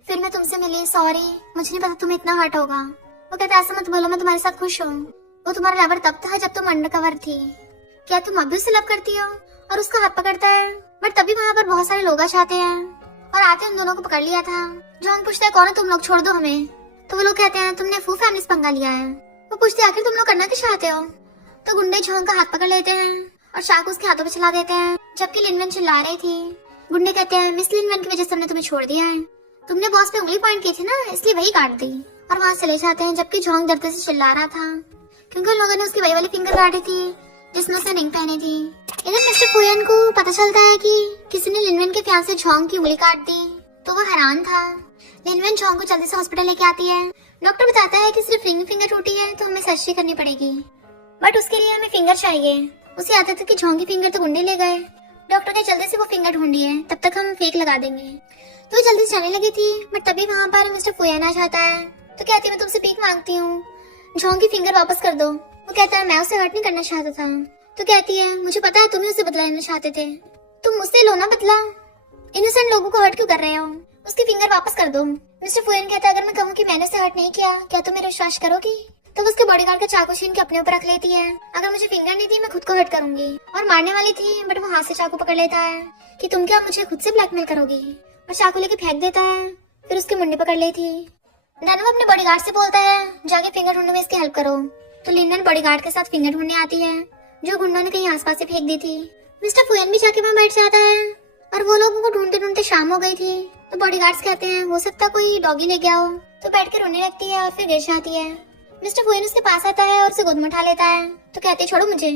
फिर मैं तुमसे मिली, सॉरी, मुझे नहीं पता तुम्हें इतना हर्ट होगा। वो कहता ऐसा मत बोलो, मैं तुम्हारे साथ खुश हूँ, वो तुम्हारा लवर तब था जब तुम अंडर कवर थी, क्या तुम अब भी उसे लव करती हो। और उसका हाथ पकड़ता है बट तभी वहाँ पर बहुत सारे लोग आ जाते हैं और आते उन दोनों को पकड़ लिया था। जॉन पूछता है कौन है तुम लोग, छोड़ दो हमें। तो वो लोग कहते हैं तुमने फू फैमिली से पंगा लिया है। वो पूछते हैं आखिर तुम लोग करना क्या चाहते हो। तो गुंडे जॉन का हाथ पकड़ लेते हैं और चाकू उसके हाथों पे चला देते हैं जबकि लिनवन चिल्ला रही थी गुंडे कहते हैं मिस लिनवन की वजह से हमने तुम्हें छोड़ दिया है, तुमने बॉस पे उंगली पॉइंट की थी ना, इसलिए वही काट दी। और वहाँ चले जाते हैं, जबकि झोंग दर्द से चिल्ला रहा था क्योंकि उन लोगों ने उसकी वही वाली फिंगर काटी थी जिसमें उसने रिंग पहनी थी। इधर मिस्टर फुयन को पता चलता है कि किसी ने लिनवन के प्यार से झोंग की उंगली काट दी, तो वो हैरान था। लिनवन झोंग को जल्दी से हॉस्पिटल लेके आती है। डॉक्टर बताता है कि सिर्फ रिंग फिंगर टूटी है तो हमें सर्जरी करनी पड़ेगी, बट उसके लिए हमें फिंगर चाहिए। उसे आता था कि झोंग की फिंगर तो गुंडे ले गए। डॉक्टर ने जल्दी से वो फिंगर ढूंढी है, तब तक हम फेक लगा देंगे। तो जल्दी से जाने लगी थी, बट तभी वहाँ पर मिस्टर फुयान आ जाता है। तो कहती है मैं तुमसे भीख मांगती हूँ, झोंग की फिंगर वापस कर दो। वो कहता है मैं उसे हर्ट नहीं करना चाहता था। तो कहती है मुझे पता है तुम ही उसे बदला लेना चाहते थे, तुम मुझसे लो ना बदला, इनोसेंट लोगों को हर्ट क्यों कर रहे हो, उसकी फिंगर वापस कर दो। मिस्टर फुयन कहता है अगर मैं कहूँ कि मैंने उसे हर्ट नहीं किया, क्या तुम मेरा विश्वास करोगी? तो उसके बॉडीगार्ड का चाकू छीन के अपने ऊपर रख लेती है। अगर मुझे फिंगर नहीं दी मैं खुद को हर्ट करूंगी। और मारने वाली थी, बट वो हाथ से चाकू पकड़ लेता है कि तुम क्या मुझे खुद से ब्लैकमेल करोगी, और चाकू लेके फेंक देता है। फिर उसकी मुंडी पकड़ ली थी। धनु अपने बॉडीगार्ड से बोलता है जाके फिंगर ढूंढने में इसकी हेल्प करो। तो लिनन बॉडीगार्ड के साथ फिंगर ढूंढने आती है जो गुंडों ने कहीं आसपास से फेंक दी थी। मिस्टर फुयन भी जाके वहाँ बैठ जाता है, और वो लोगों को ढूंढते ढूंढते शाम हो गई थी। तो बॉडीगार्ड्स कहते हैं हो सकता कोई डॉगी ले गया हो। तो बैठ के रोने लगती है और फिर गिर जाती है। मिस्टर फुयन उसके पास आता है और उसे गोद में उठा लेता है। तो कहते छोड़ो मुझे,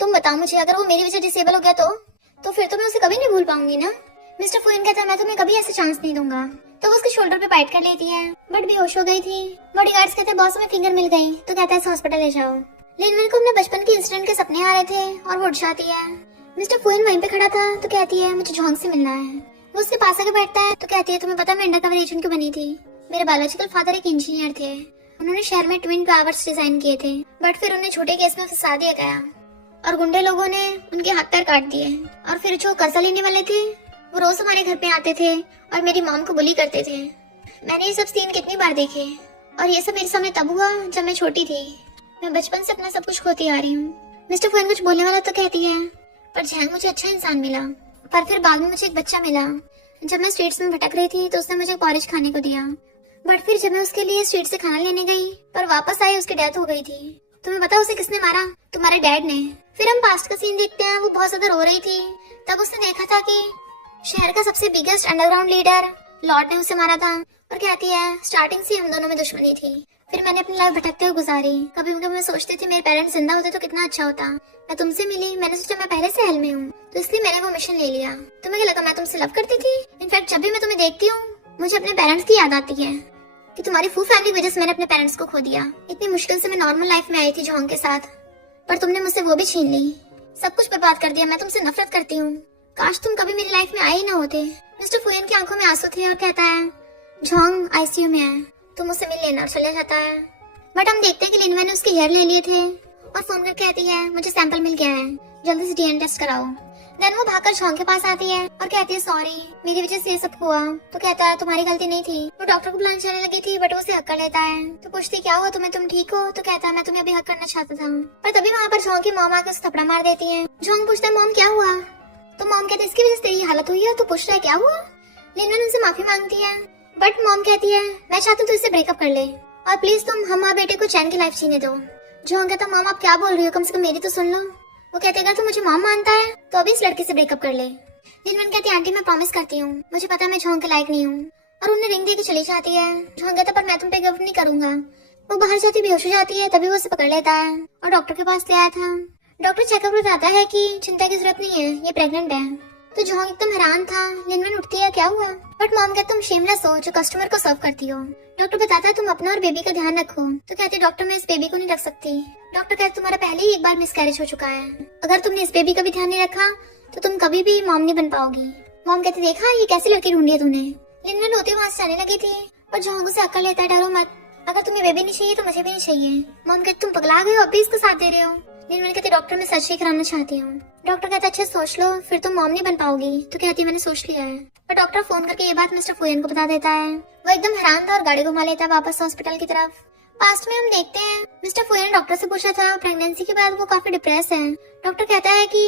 तुम बताओ मुझे अगर वो मेरी वजह डिसेबल हो गया तो फिर तो मैं उसे कभी नहीं भूल पाऊंगी ना। मिस्टर फुयन कहता है मैं तुम्हें कभी ऐसे चांस नहीं दूंगा। तो वो उसके शोल्डर पे बाइट कर लेती है, बट बेहोश हो गई थी। बॉडीगार्ड्स कहते हैं बॉस में फिंगर मिल गई। तो कहता है हॉस्पिटल ले जाओ। लिनवन को अपने बचपन के इंसिडेंट के सपने आ रहे थे और वो उठ जाती है। मिस्टर फुयन वहीं पे खड़ा था। तो कहती है मुझे झोंग से मिलना है। वो उसके पास आके बैठता है। तो कहती है तुम्हें पता मैं अंडर कवर एजेंट क्यों बनी थी? मेरे बायोलॉजिकल फादर एक इंजीनियर थे, उन्होंने शहर में ट्विन टावर्स डिजाइन किए थे, बट फिर उन्हें छोटे केस में फंसा दिया गया और गुंडे लोगों ने उनके हाथ पैर काट दिए। और फिर जो कर्जा लेने वाले थे वो रोज हमारे घर पे आते थे और मेरी मॉम को बुली करते थे। मैंने ये सब सीन कितनी बार देखे, और ये सब मेरे सामने तब हुआ जब मैं छोटी थी। मैं बचपन से अपना सब कुछ खोती आ रही हूँ। मिस्टर फुयन कुछ बोलने वाला तो कहती है पर झैंग मुझे अच्छा इंसान मिला, पर फिर बाद में मुझे एक बच्चा मिला। जब मैं स्ट्रीट्स में भटक रही थी तो उसने मुझे पॉरेज खाने को दिया, बट फिर जब मैं उसके लिए स्ट्रीट से खाना लेने गई पर वापस आई उसकी डेथ हो गई थी। तुम्हें पता उसे किसने मारा? तुम्हारे डैड ने। फिर हम पास्ट का सीन देखते हैं, वो बहुत ज्यादा रो रही थी। तब उसने देखा था कि शहर का सबसे बिगेस्ट अंडरग्राउंड लीडर लॉर्ड ने उसे मारा था। और कहती है स्टार्टिंग से हम दोनों में दुश्मनी थी, फिर मैंने अपनी लाइफ भटकते हुए गुजारी। कभी कभी मैं सोचती थी मेरे पेरेंट्स जिंदा होते तो कितना अच्छा होता। मैं तुमसे मिली, मैंने सोचा मैं पहले से हेल में हूँ, तो इसलिए मैंने वो मिशन ले लिया। तुम्हें क्या लगा मैं तुमसे लव करती थी? इनफैक्ट जब भी मैं तुम्हें देखती हूँ मुझे अपने पेरेंट्स की याद आती है कि तुम्हारी फुल फैमिली वजह से मैंने अपने पेरेंट्स को खो दिया। इतनी मुश्किल से मैं नॉर्मल लाइफ में आई थी झोंग के साथ, पर तुमने मुझसे वो भी छीन ली, सब कुछ बर्बाद कर दिया। मैं तुमसे नफरत करती हूँ, काश तुम कभी मेरी लाइफ में आए ही ना होते। मिस्टर फुयन की आंखों में आंसू थे और कहता है झोंग आईसीयू में है, तुम उसे मिल लेना। और चला जाता है। बट हम देखते हैं कि लिनवन ने उसके हेयर ले लिए थे और फोन करके कहती है मुझे सैंपल मिल गया है, जल्दी से डीएनए टेस्ट कराओ। देन वो भागकर झोंग के पास आती है और कहती है सॉरी मेरी वजह से ये सब हुआ। तो कहता है तुम्हारी गलती नहीं थी। वो डॉक्टर को बुलाने चलने लगी थी बट वो उसे हक कर लेता है। तो पूछती क्या हुआ तुम्हें, तुम ठीक हो? तो कहता है मैं तुम्हें अभी हक करना चाहता था, पर तभी वहाँ पर झोंग की मॉम आकर उसे थप्पड़ मार देती है। झोंग पूछता है मॉम क्या हुआ? तो मॉम कहती है इसकी वजह से तेरी हालत हुई है, तो पूछ रहा है क्या हुआ? लिनवन उनसे माफी मांगती है, बट मॉम कहती है मैं चाहती हूँ तू इससे ब्रेकअप कर ले और प्लीज तुम हम माँ बेटे को चैन की लाइफ जीने दो। झोंग कहता मॉम आप क्या बोल रही हो, कम से कम मेरी तो सुन लो। वो कहते अगर तू मुझे मॉम मानता है तो अभी इस लड़के से ब्रेकअप कर ले। लिनवन कहती आंटी मैं प्रॉमिस करती हूँ, मुझे पता है मैं झोंग के लायक नहीं हूँ। और उन्हें रिंग देके चली जाती है। झोंग कहता पर मैं तुम पे गिव नहीं करूंगा। वो बाहर जाती बेहोश हो जाती है, तभी वो उसे पकड़ लेता है और डॉक्टर के पास ले आया था। डॉक्टर चेकअप बताता है कि चिंता की जरूरत नहीं है, ये प्रेग्नेंट है। तो झोंग एकदम हैरान था। लिनवन उठती है क्या हुआ? बट मॉम कहती तुम शेमलेस हो जो कस्टमर को सर्व करती हो। डॉक्टर बताता है तुम अपना और बेबी का ध्यान रखो। तो कहते डॉक्टर मैं इस बेबी को नहीं रख सकती। डॉक्टर कहते तुम्हारा पहले ही एक बार मिसकैरेज हो चुका है, अगर तुमने इस बेबी का भी ध्यान नहीं रखा तो तुम कभी भी मॉम नहीं बन पाओगी। मॉम कहती देखा ये कैसी लड़की ढूंढी है तूने। लिनवन होते वहाँ से जाने लगी थी पर झोंग उसे अक्ल लेता है डरो मत, अगर तुम्हें बेबी नहीं चाहिए तो मुझे भी नहीं चाहिए। मॉम कहती तुम पगला गए हो, अब भी इसको साथ दे रहे हो। लिनवन कहती डॉक्टर मैं सर्जरी कराना चाहती हूँ। डॉक्टर कहता अच्छा सोच लो, फिर तुम मॉम नहीं बन पाओगी। तो कहती मैंने सोच लिया है। पर डॉक्टर फोन करके ये बात मिस्टर फुयन को बता देता है। वो एकदम हैरान था और गाड़ी घुमा लेता है वापस हॉस्पिटल की तरफ। पास्ट में हम देखते हैं मिस्टर फुयन ने डॉक्टर से पूछा था प्रेगनेंसी के बाद वो काफी डिप्रेस है। डॉक्टर कहता है कि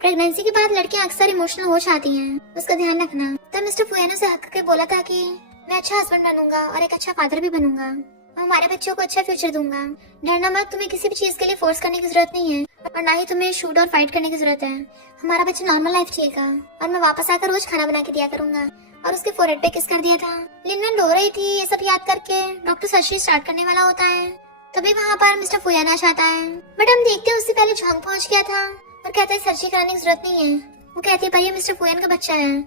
प्रेगनेंसी के बाद लड़कियां अक्सर इमोशनल हो जाती हैं, उसका ध्यान रखना। तब मिस्टर फुयन उसे हक करके बोला था कि मैं अच्छा हस्बैंड बनूंगा और एक अच्छा फादर भी बनूंगा, हमारे बच्चों को अच्छा फ्यूचर दूंगा। डरना मत, तुम्हें किसी भी चीज के लिए फोर्स करने की जरूरत नहीं है, और ना ही तुम्हें शूट और फाइट करने की जरूरत है। हमारा बच्चा नॉर्मल लाइफ जिएगा और मैं वापस आकर रोज खाना बना के दिया करूंगा। और उसके फोरहेड पे किस कर दिया था। लिनवन रो रही थी ये सब याद करके। डॉक्टर सर्जरी स्टार्ट करने वाला होता है, तभी वहाँ पर मिस्टर फुयान आ जाता है। बट हम देखते हैं उससे पहले झोंग पहुंच गया था और कहता है सर्जरी कराने की जरूरत नहीं है। वो कहती है पर ये मिस्टर फुयान का बच्चा है।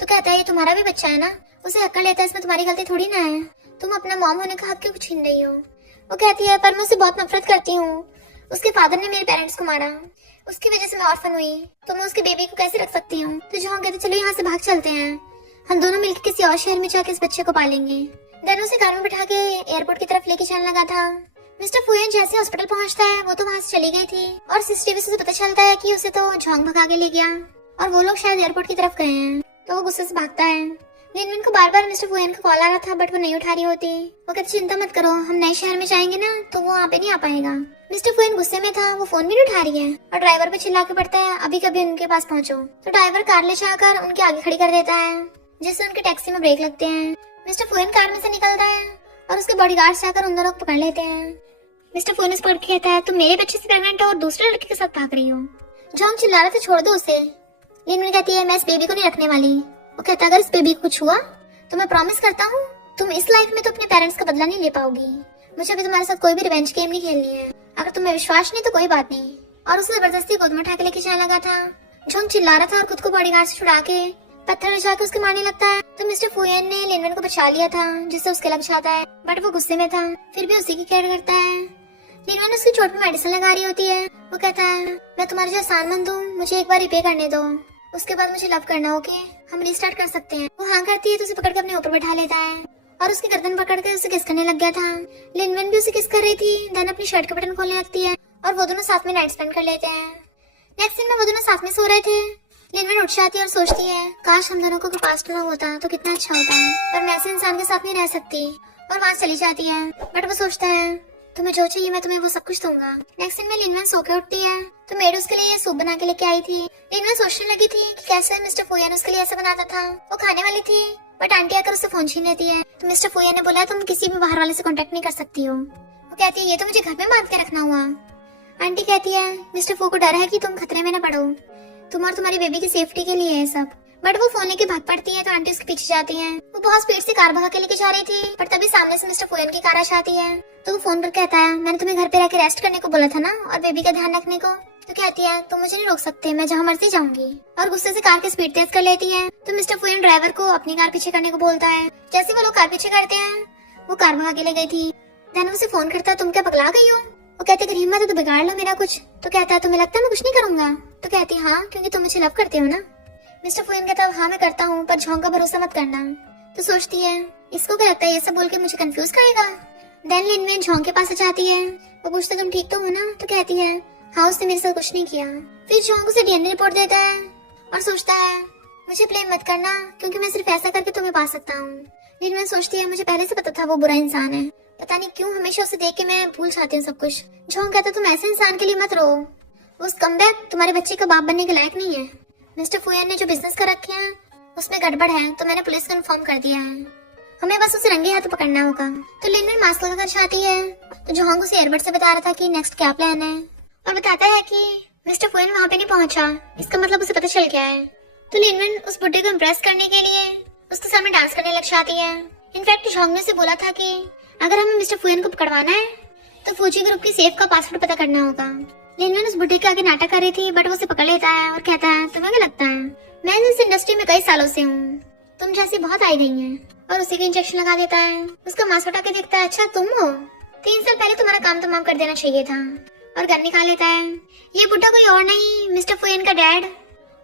तो कहता है ये तुम्हारा भी बच्चा है ना। उसे हक कर लेता है, इसमें तुम्हारी गलती थोड़ी ना है, तुम अपना मॉम होने का हक क्यों छीन रही हो। वो कहती है पर मैं उसे बहुत नफरत करती हूँ, उसके फादर ने मेरे पेरेंट्स को मारा, उसकी वजह से मैं ऑर्फन हुई, तो मैं उसके बेबी को कैसे रख सकती हूँ। तो जो हम कहते चलो यहाँ से भाग चलते हैं, हम दोनों मिलकर किसी और शहर में जाकर इस बच्चे को पालेंगे। देन उसे कार में बिठा के एयरपोर्ट की तरफ लेके चलने लगा था। मिस्टर फुयान जैसे हॉस्पिटल पहुंचता है वो तो वहाँ से चली गई थी और सीसीटीवी से पता चलता है कि उसे तो झोंग भगा के ले गया और वो लोग शायद एयरपोर्ट की तरफ गए हैं। तो वो गुस्से से भागता है। लिनवन को बार बार मिस्टर फुयान का कॉल आ रहा था बट वो नहीं उठा रही होती। वो कहती चिंता मत करो, हम नए शहर में जाएंगे ना तो वो वहाँ पे नहीं आ पाएगा। मिस्टर फुयान गुस्से में था, वो फोन भी नहीं उठा रही है और ड्राइवर पे चिल्ला के पड़ता है अभी कभी उनके पास पहुंचो। तो ड्राइवर कार ले जाकर उनके आगे खड़ी कर देता है जिससे उनके टैक्सी में ब्रेक लगते हैं। मिस्टर फुयान कार में से निकलता है और उसके बॉडीगार्ड जाकर उन दोनों को पकड़ लेते हैं। मिस्टर फुयान पकड़ के कहता है तुम मेरे बच्चे से प्रेग्नेंट हो और दूसरे लड़के के साथ भाग रही हो। जॉन चिल्ला रहा था छोड़ दो उसे। लिनवन कहती है मैं इस बेबी को नहीं रखने वाली। वो कहता अगर इस बेबी को कुछ हुआ तो मैं प्रॉमिस करता हूँ तुम इस लाइफ में तो अपने पेरेंट्स का बदला नहीं ले पाओगी। मुझे अभी तुम्हारे साथ कोई भी रिवेंज गेम नहीं खेलनी है, अगर तुम्हें विश्वास नहीं तो कोई बात नहीं। और उसे जबरदस्ती गोद में उठा के लेके जाने लगा था। जोंग चिल्ला रहा था और खुद को बॉडीगार्ड से छुड़ा के पत्थर ले जाकर उसके मारने लगता है। तो मिस्टर फुयान ने लिनवन को बचा लिया था जिससे उसके लग जाता है बट वो गुस्से में था, फिर भी उसी की केयर करता है। लिनवन उसकी चोट में मेडिसिन लगा रही होती है। वो कहता है मैं तुम्हारे जो असानमंद हूँ, मुझे एक बार रिपे करने दो, उसके बाद मुझे लव करना, ओके हम रिस्टार्ट कर सकते हैं। वो हाँ करती है तो उसे पकड़ के अपने ऊपर बैठा लेता है और उसकी गर्दन पकड़ के उसे किस करने लग गया था। लिनवन भी उसे किस कर रही थी। देन अपनी शर्ट का बटन खोलने लगती है और वो दोनों साथ में नाइट स्पेंड कर लेते हैं। नेक्स्ट सीन में वो दोनों साथ में सो रहे थे। लिनवन उठ जाती है और सोचती है काश हम दोनों को पास्ट ना होता तो कितना अच्छा होता है, पर मैं ऐसे इंसान के साथ नहीं रह सकती। और वहाँ चली जाती है बट वो सोचता है तुम्हें जो चाहिए मैं तुम्हें वो सब कुछ दूंगा। नेक्स्ट दिन में लिनवन सो के उठती है तो मेड उसके लिए सूप बना के लेके आई थी। लिनवन सोचने लगी थी कि कैसे मिस्टर फुयान उसके लिए ऐसा बनाता था। वो खाने वाली थी बट आंटी आकर उससे फोन छीन लेती है। तो मिस्टर फुयान ने बोला तुम किसी भी बाहर वाले से कांटेक्ट नहीं कर सकती हो। वो कहती है ये तो मुझे घर में बांध के रखना हुआ। आंटी कहती है मिस्टर फू को डर है कि तुम खतरे में न पड़ो, तुम और तुम्हारी बेबी की सेफ्टी के लिए है सब। बट वो फोन लेके भाग पड़ती है तो आंटी उसके पीछे जाती है। वो बहुत स्पीड से कार भगा के लेके जा रही थी पर तभी सामने से मिस्टर फुयान की कार आ जाती है। तो वो फोन पर कहता है मैंने तुम्हें घर पे रह के रेस्ट करने को बोला था ना और बेबी का ध्यान रखने को। तो कहती है तुम मुझे नहीं रोक सकते, मैं जहाँ मर्जी जाऊंगी। और गुस्से से कार की स्पीड तेज कर लेती है। तो मिस्टर फुयान ड्राइवर को अपनी कार पीछे करने को बोलता है। जैसे वो लोग कार पीछे करते हैं वो कार भगा के ले गई थी। देन उसे फोन करता है तुम क्या पगला गई हो। वो कहते अगर हिम्मत है तो बिगाड़ लो मेरा कुछ। तो कहता है तुम्हें लगता है मैं कुछ नहीं करूंगा। तो कहती है हाँ क्योंकि तुम मुझे लव करते हो ना। मिस्टर फुयान कहता है हाँ मैं करता हूँ पर झोंक का भरोसा मत करना। तो सोचती है इसको क्या लगता है ये सब बोल के मुझे कंफ्यूज करेगा। देन लिनवन झोंक के पास आ जाती है। वो पूछता तुम ठीक तो हो ना। तो कहती है हाँ उसने मेरे साथ कुछ नहीं किया। फिर झोंक उसे डीएनए रिपोर्ट देता है और सोचता है मुझे ब्लेम मत करना क्योंकि मैं सिर्फ ऐसा करके तुम्हें पा सकता हूँ। लिनवन सोचती है मुझे पहले से पता था वो बुरा इंसान है, पता नहीं क्यों हमेशा उसे देख के मैं भूल जाती हूँ सब कुछ। झोंक कहता तुम ऐसे इंसान के लिए मत रो, उस कमबैक तुम्हारे बच्चे का बाप बनने के लायक नहीं है। मिस्टर फुयान ने जो बिजनेस कर रखे हैं उसमें गड़बड़ है तो मैंने पुलिस को इन्फॉर्म कर दिया है, हमें बस उसे रंगे हाथ पकड़ना होगा। तो लिनवन मास्क लगाकर जाती है तो झोंक उसे एयरबड से बता रहा था कि नेक्स्ट क्या प्लान है और बताता है कि मिस्टर फुयान वहाँ पे नहीं पहुंचा, इसका मतलब उसे पता चल गया है। तो लिनवन उस बुड्ढे को इम्प्रेस करने के लिए उसके सामने डांस करने लग जाती है। इनफैक्ट झोंक ने उसे बोला था कि अगर हमें मिस्टर फुयान को पकड़वाना है तो फौजी ग्रुप की सेफ का पासवर्ड पता करना होगा। लिनवन उस बुड्ढे के आगे नाटक कर रही थी बट वो उसे पकड़ लेता है और कहता है तुम्हें क्या लगता है मैं इस इंडस्ट्री में कई सालों से हूँ, तुम जैसी बहुत आई गई हैं। और उसी को इंजेक्शन लगा देता है। उसका मास्क उठा के देखता है अच्छा तुम हो, 3 साल पहले तुम्हारा काम तमाम कर देना चाहिए था। और गन निकाल लेता है। ये बुड्ढा कोई और नहीं मिस्टर फुयान का डैड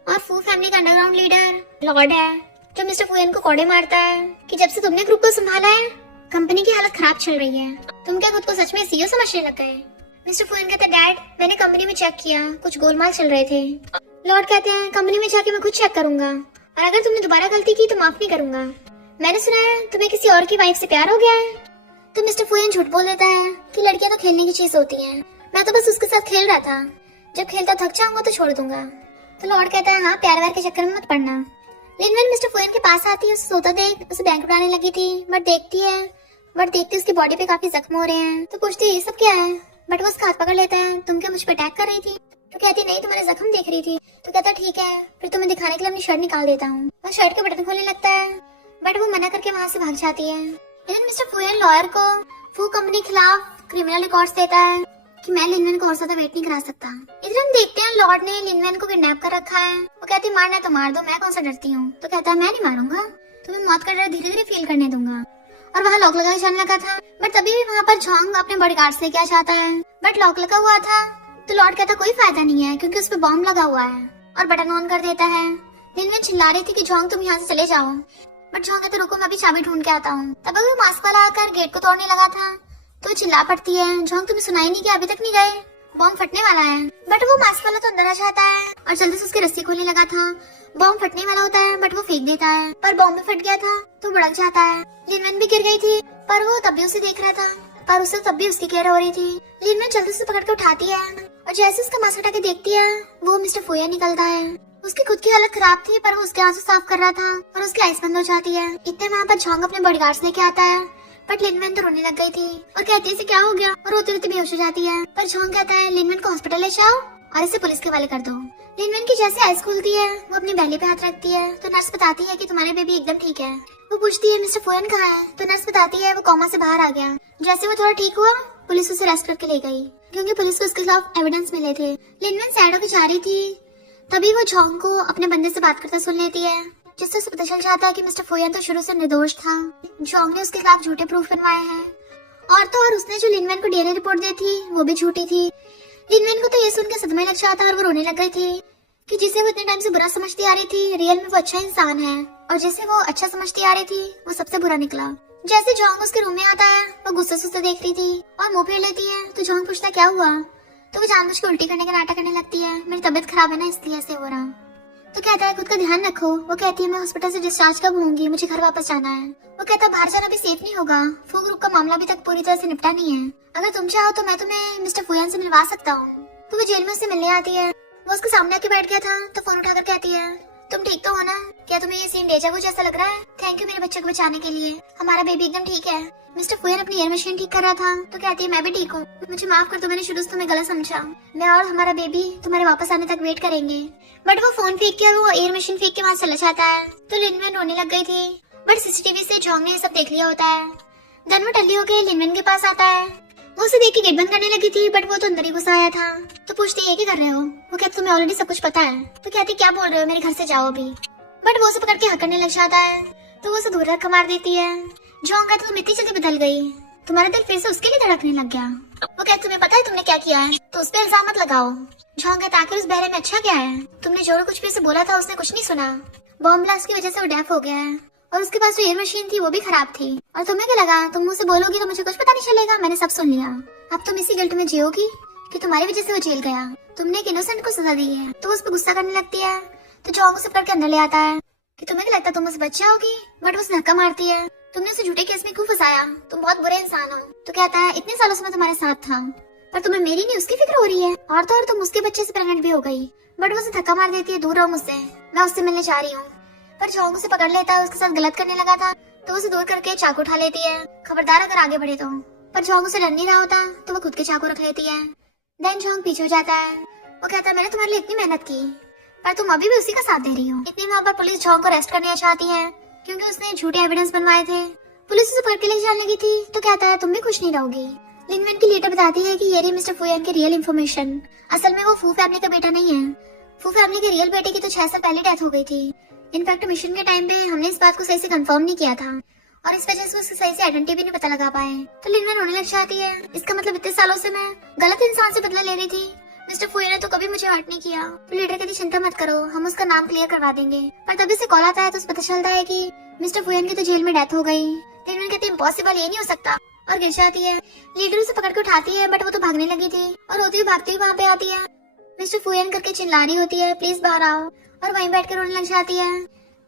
और फू फैमिली का अंडरग्राउंड लीडर लॉर्ड है जो मिस्टर फुयान को कोड़े मारता है कि जब से तुमने ग्रुप को संभाला है कंपनी की हालत खराब चल रही है, तुम क्या खुद को सच में सीईओ समझने लग गए। मिस्टर फुयान कहता है डैड मैंने कंपनी में चेक किया कुछ गोलमाल चल रहे थे। लॉर्ड कहते हैं कंपनी में जाके मैं खुद चेक करूंगा और अगर तुमने दोबारा गलती की तो माफ नहीं करूंगा। मैंने सुना है तुम्हें किसी और की वाइफ से प्यार हो गया है। तो मिस्टर फुयान झूठ बोल देता है कि लड़कियां तो खेलने की चीज होती हैं, मैं तो बस उसके साथ खेल रहा था, जब खेलता थक जाऊंगा तो छोड़ दूंगा। तो लॉर्ड कहता है हाँ प्यार व्यार के चक्कर में मत पड़ना। लिनवन मिस्टर फुयान के पास आती है, उसे सोता देख उसे बैंक उड़ाने लगी थी बट देखती उसकी बॉडी पे काफी जख्म हो रहे हैं। तो पूछती है ये सब क्या है। बट वो उसका हाथ पकड़ लेता है। तुम क्या मुझ पे अटैक कर रही थी? तो कहती नहीं, तुम्हारे जख्म देख रही थी। तो कहता ठीक है, फिर तुम्हें दिखाने के लिए अपनी शर्ट निकाल देता हूँ। वह शर्ट के बटन खोलने लगता है, बट वो मना करके वहाँ से भाग जाती है। लेकिन मिस्टर फुयान लॉयर को फू कंपनी के खिलाफ क्रिमिनल रिकॉर्ड्स देता है कि मैं लिनवेन को और ज्यादा वेट नहीं करा सकता। इधर हम देखते हैं लॉर्ड ने लिनवेन को किडनैप कर रखा है। वो कहती मारना तो मार दो, मैं कौन सा डरती हूँ। तो कहता है मैं नहीं मारूंगा, तुम्हें मौत का डर धीरे धीरे फील करने दूंगा। और वहाँ लॉक लगा जाने लगा था, बट तभी भी वहाँ पर झोंग अपने बॉडीगार्ड से क्या चाहता है, बट लॉक लगा हुआ था। तो लॉर्ड कहता कोई फायदा नहीं है क्योंकि उस पर बॉम्ब लगा हुआ है, और बटन ऑन कर देता है। लिनवेन चिल्ला रही थी कि झोंग तुम यहाँ से चले जाओ, बट झोंग कहता रुको, मैं अभी चाबी ढूंढ के आता हूँ। तब वो मास्क वाला आकर गेट को तोड़ने लगा था, तो चिल्ला पड़ती है झोंग तुम्हें सुनाई नहीं कि अभी तक नहीं गए, बॉम्ब फटने वाला है। बट वो मास्क वाला तो अंदर आ जाता है और जल्दी से उसकी रस्सी खोलने लगा था। बॉम्ब फटने वाला होता है, बट वो फेंक देता है, पर बॉम्ब भी फट गया था तो भड़क जाता है। लिनवेन भी गिर गई थी, पर वो तब भी उसे देख रहा था, पर उसे तब भी उसकी केयर हो रही थी। लिनवेन जल्दी से पकड़ के उठाती है, और जैसे उसका मास्क हटा के देखती है, वो मिस्टर फुया निकलता है। उसकी खुद की हालत खराब थी, पर वो उसके आंसू साफ कर रहा था, और उसकी आइस बंद हो जाती है। इतने वहाँ पर झोंग अपने बॉडीगार्ड्स लेके आता है, बट लिनवेन तो रोने लग गई थी और कहती है इसे क्या हो गया, और रोते रोते बेहोश हो जाती है। पर झोंग कहता है लिनवेन को हॉस्पिटल ले जाओ और इसे पुलिस के हवाले कर दो। लिनवेन की जैसे आइस खुलती है, वो अपनी बैली पे हाथ रखती है, तो नर्स बताती है कि तुम्हारे बेबी एकदम ठीक है। वो पूछती है मिस्टर फुयान कहाँ है, तो नर्स बताती है वो कोमा से बाहर आ गया। जैसे वो थोड़ा ठीक हुआ, पुलिस उसे अरेस्ट करके ले गई, क्योंकि पुलिस को उसके खिलाफ एविडेंस मिले थे। लिनवेन सैड होकर जा रही थी, तभी वो झोंग को अपने बंदे से बात करता सुन लेती है, जिससे उसे पता चल जाता है कि मिस्टर फुयान तो शुरू से निर्दोष था। झोंग ने उसके खिलाफ झूठे प्रूफ बनवाए हैं, और तो और उसने जो लिनवेन को डीएनए रिपोर्ट दी थी वो भी झूठी थी। लिनवेन को तो ये सुन के सदमा लग जाता और वो रोने लग गई थी कि जिसे वो इतने टाइम से बुरा समझती आ रही थी, रियल में वो अच्छा इंसान है, और जिसे वो अच्छा समझती आ रही थी वो सबसे बुरा निकला। जैसे झोंग उसके रूम में आता है, वो गुस्से से उसे देख रही थी और मुंह फेर लेती है। तो झोंग पूछता क्या हुआ, तो वो जानबूझ के उल्टी करने का नाटक करने लगती है, मेरी तबीयत खराब है ना इसलिए ऐसे हो रहा। तो कहता है खुद का ध्यान रखो। वो कहती है मैं हॉस्पिटल से डिस्चार्ज कब होंगी, मुझे घर वापस जाना है। वो कहता बाहर जाना भी सेफ नहीं होगा, फू ग्रुप का मामला अभी तक पूरी तरह से निपटा नहीं है, अगर तुम चाहो तो मैं तुम्हें मिस्टर फुयान से मिलवा सकता हूँ। तो वो जेल में उससे मिलने आती है। वो उसके सामने आके बैठ गया था, तो फोन उठाकर कहती है तुम ठीक तो हो ना, क्या तुम्हें ये सीन डेजा वू जैसा लग रहा है? थैंक यू मेरे बच्चे को बचाने के लिए, हमारा बेबी एकदम ठीक है। मिस्टर फुयान अपनी एयर मशीन ठीक कर रहा था, तो कहती है मैं भी ठीक हूँ, मुझे माफ कर दो, मैंने शुरू से तुम्हें गलत समझा, मैं और हमारा बेबी तुम्हारे वापस आने तक वेट करेंगे। बट वो फोन फेंक के वो एयर मशीन फेंक के वहाँ चला जाता है। तो लिनवेन रोने लग गई थी, बट सीसीटीवी से झोंग ने ये सब देख लिया होता है। देन वो टल्ली होके लिनवेन के पास आता है। वो उसे देख के गेट बंद करने लगी थी, बट वो तो अंदर ही घुसा आया था। तो पूछती है क्या कर रहे हो? वो कहती तुम्हें ऑलरेडी सब कुछ पता है। तो कहती क्या बोल रहे हो, मेरे घर से जाओ अभी। बट वो उसे पकड़ के हक करने लग जाता है, तो वो उसे दूर रख मार देती है। झोंग कहती तुम इतनी जल्दी बदल गई, तुम्हारा दिल फिर से उसके लिए धड़कने लग गया। वो कहती तुम्हें पता है तुमने क्या किया है, तो उस पर इल्जाम मत लगाओ। झोंग कहता आखिर उस बहरे में अच्छा क्या है, तुमने जो कुछ भी उसे बोला था उसने कुछ नहीं सुना, बॉम्ब ब्लास्ट की वजह से वो डेफ हो गया है, और उसके पास जो एयर मशीन थी वो भी खराब थी। और तुम्हें क्या लगा तुम मुझसे बोलोगी तो मुझे कुछ पता नहीं चलेगा? मैंने सब सुन लिया, अब तुम इसी गिल्ट में जियोगी कि तुम्हारी वजह से वो जेल गया, तुमने एक इनोसेंट को सजा दी है। तो उस पर गुस्सा करने लगती है, तो झोंग उसे पकड़ के अंदर ले आता है कि तुम्हें क्या लगता तुम उसे बच जाओगी? बट वो उसे धक्का मारती है, तुमने उसे झूठे केस में क्यों फंसाया, तुम बहुत बुरे इंसान हो। तो कहता है इतने सालों से मैं तुम्हारे साथ था, पर तुम्हें मेरी नहीं उसकी फिक्र हो रही है, और तो और तुम उसके बच्चे से प्रेग्नेंट भी हो गई। बट वो उसे धक्का मार देती है, दूर रहो मुझसे, मैं उससे मिलने जा रही हूँ। पर झोंग उसे पकड़ लेता है, उसके साथ गलत करने लगा था, तो उसे दूर करके चाकू उठा लेती है, खबरदार अगर आगे बढ़े तो। पर झोंग उसे डर नहीं रहा होता, तो वो खुद के चाकू रख लेती है। देन झोंग पीछे हो जाता है। वो कहता है मैंने तुम्हारे लिए इतनी मेहनत की, पर तुम अभी भी उसी का साथ दे रही हो। इतनी वहाँ पर पुलिस झोंग को अरेस्ट करना चाहती है, क्योंकि उसने झूठे एविडेंस बनवाए थे। पुलिस उसे पकड़ के ले जाने लगी थी, तो कहता है तुम भी खुश नहीं रहोगी। लिनवेन की लीडर बताती है कि ये रही मिस्टर फुयान की रियल इन्फॉर्मेशन, असल में वो फू फैमिली का बेटा नहीं है। फू फैमिली के रियल बेटे की तो 6 साल पहले डेथ हो गई थी। इनफैक्ट मिशन के टाइम पे हमने इस बात को सही से कंफर्म नहीं किया था, और इस वजह से उसकी सही से आइडेंटिटी भी नहीं पता लगा पाए। तो लिनवेन रोने लग जाती है, इसका मतलब इतने सालों से मैं गलत इंसान से बदला ले रही थी, मिस्टर फुयान ने तो कभी मुझे हर्ट नहीं किया। तो लीडर कहती चिंता मत करो, हम उसका नाम क्लियर करवा देंगे। पर तभी से कॉल आता है, तो उसे पता चलता है कि मिस्टर फुयान की तो जेल में डेथ हो गई। लिनवेन कहती इम्पॉसिबल, ये नहीं हो सकता, और गिर जाती है। लीडर उसे पकड़ के उठाती है, बट वो तो भागने लगी थी, और रोती हुई भागती हुई वहाँ पे आती है। मिस्टर फुयान करके चिल्ला रही होती है प्लीज बाहर आओ, और वहीं बैठ कर रोने लग जाती है।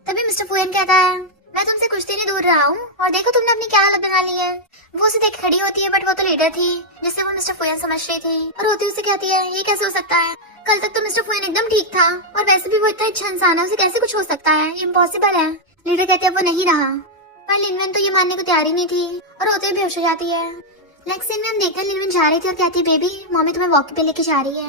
तभी मिस्टर फुयान कहता है मैं तुमसे कुछ दिन दूर रहा हूँ, और देखो तुमने अपनी क्या हालत बना ली है। वो उसे देख खड़ी होती है, बट वो तो लीडर थी जिसे वो मिस्टर फुयान समझ रही थी, और रोती उसे कहती है ये कैसे हो सकता है, कल तक तो मिस्टर फुयान एकदम ठीक था, और वैसे भी वो इतना अच्छा इंसान है, उसे कैसे कुछ हो सकता है, इम्पॉसिबल है। लीडर कहती है वो नहीं रहा, पर लिनवेन तो ये मानने को तैयार ही नहीं थी, और रोते हुए बेहोश हो जाती है। नेक्स्ट सीन में हम देखते हैं लिनवन जा रही थी और कहती बेबी मम्मी तुम्हें वॉक पे लेके जा रही है,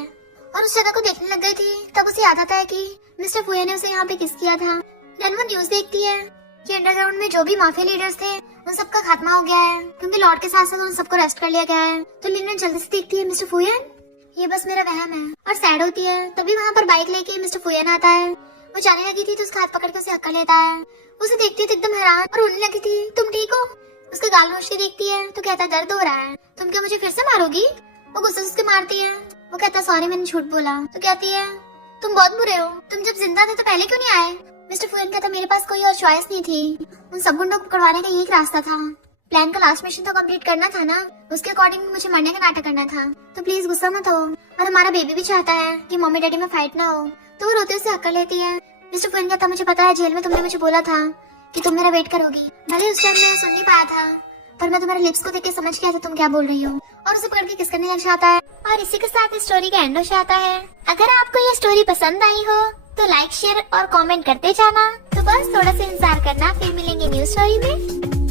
और उस जगह को देखने लग गई थी। तब उसे याद आता है कि मिस्टर फुया ने उसे यहाँ पे किस किया था। लिनवन न्यूज देखती है कि अंडरग्राउंड में जो भी माफिया लीडर्स थे उन सबका खात्मा हो गया है, क्योंकि लॉर्ड के साथ साथ उन सबको अरेस्ट कर लिया गया है। तो लिनवन जल्दी से देखती है मिस्टर फुयन ये बस मेरा वहम है, और सैड होती है। तभी वहाँ पर बाइक लेके मिस्टर फुयन आता है। वो जाने लगी थी तो उसका हाथ पकड़ के उसे हक्का लेता है। उसे देखती है तो एकदम हैरान और रोने लगी थी। तुम ठीक हो? उसका गाल नोच के देखती है तो कहता है दर्द हो रहा है, तुम क्या मुझे फिर से मारोगी? वो गुस्से से उसके मारती है। वो कहता है सॉरी मैंने झूठ बोला। तो कहती है तुम बहुत बुरे हो, तुम जब जिंदा थे तो पहले क्यों नहीं आए? मिस्टर फुयन कहता मेरे पास कोई और चॉइस नहीं थी, उन सब गुंडों को पकड़वाने का यही एक रास्ता था। प्लान का लास्ट मिशन तो कंप्लीट करना था ना, उसके अकॉर्डिंग मुझे मरने का नाटक करना था। तो प्लीज गुस्सा मत हो, और हमारा बेबी भी चाहता है कि मम्मी डैडी में फाइट ना हो। तो वो रोते हुए हक्का लेती है। मिस्टर फुयन कहता मुझे पता है जेल में तुमने मुझे बोला था कि तुम मेरा वेट करोगी, भले उस टाइम मैं सुन नहीं पाया था, पर मैं तुम्हारे लिप्स को देख के समझ गया था तुम क्या बोल रही हो, और उसे पकड़ के किस करने लग जाता है। और इसी के साथ इस स्टोरी का एंड हो जाता है। अगर आपको ये स्टोरी पसंद आई हो तो लाइक शेयर और कमेंट करते जाना। तो बस थोड़ा सा इंतजार करना, फिर मिलेंगे न्यू स्टोरी में।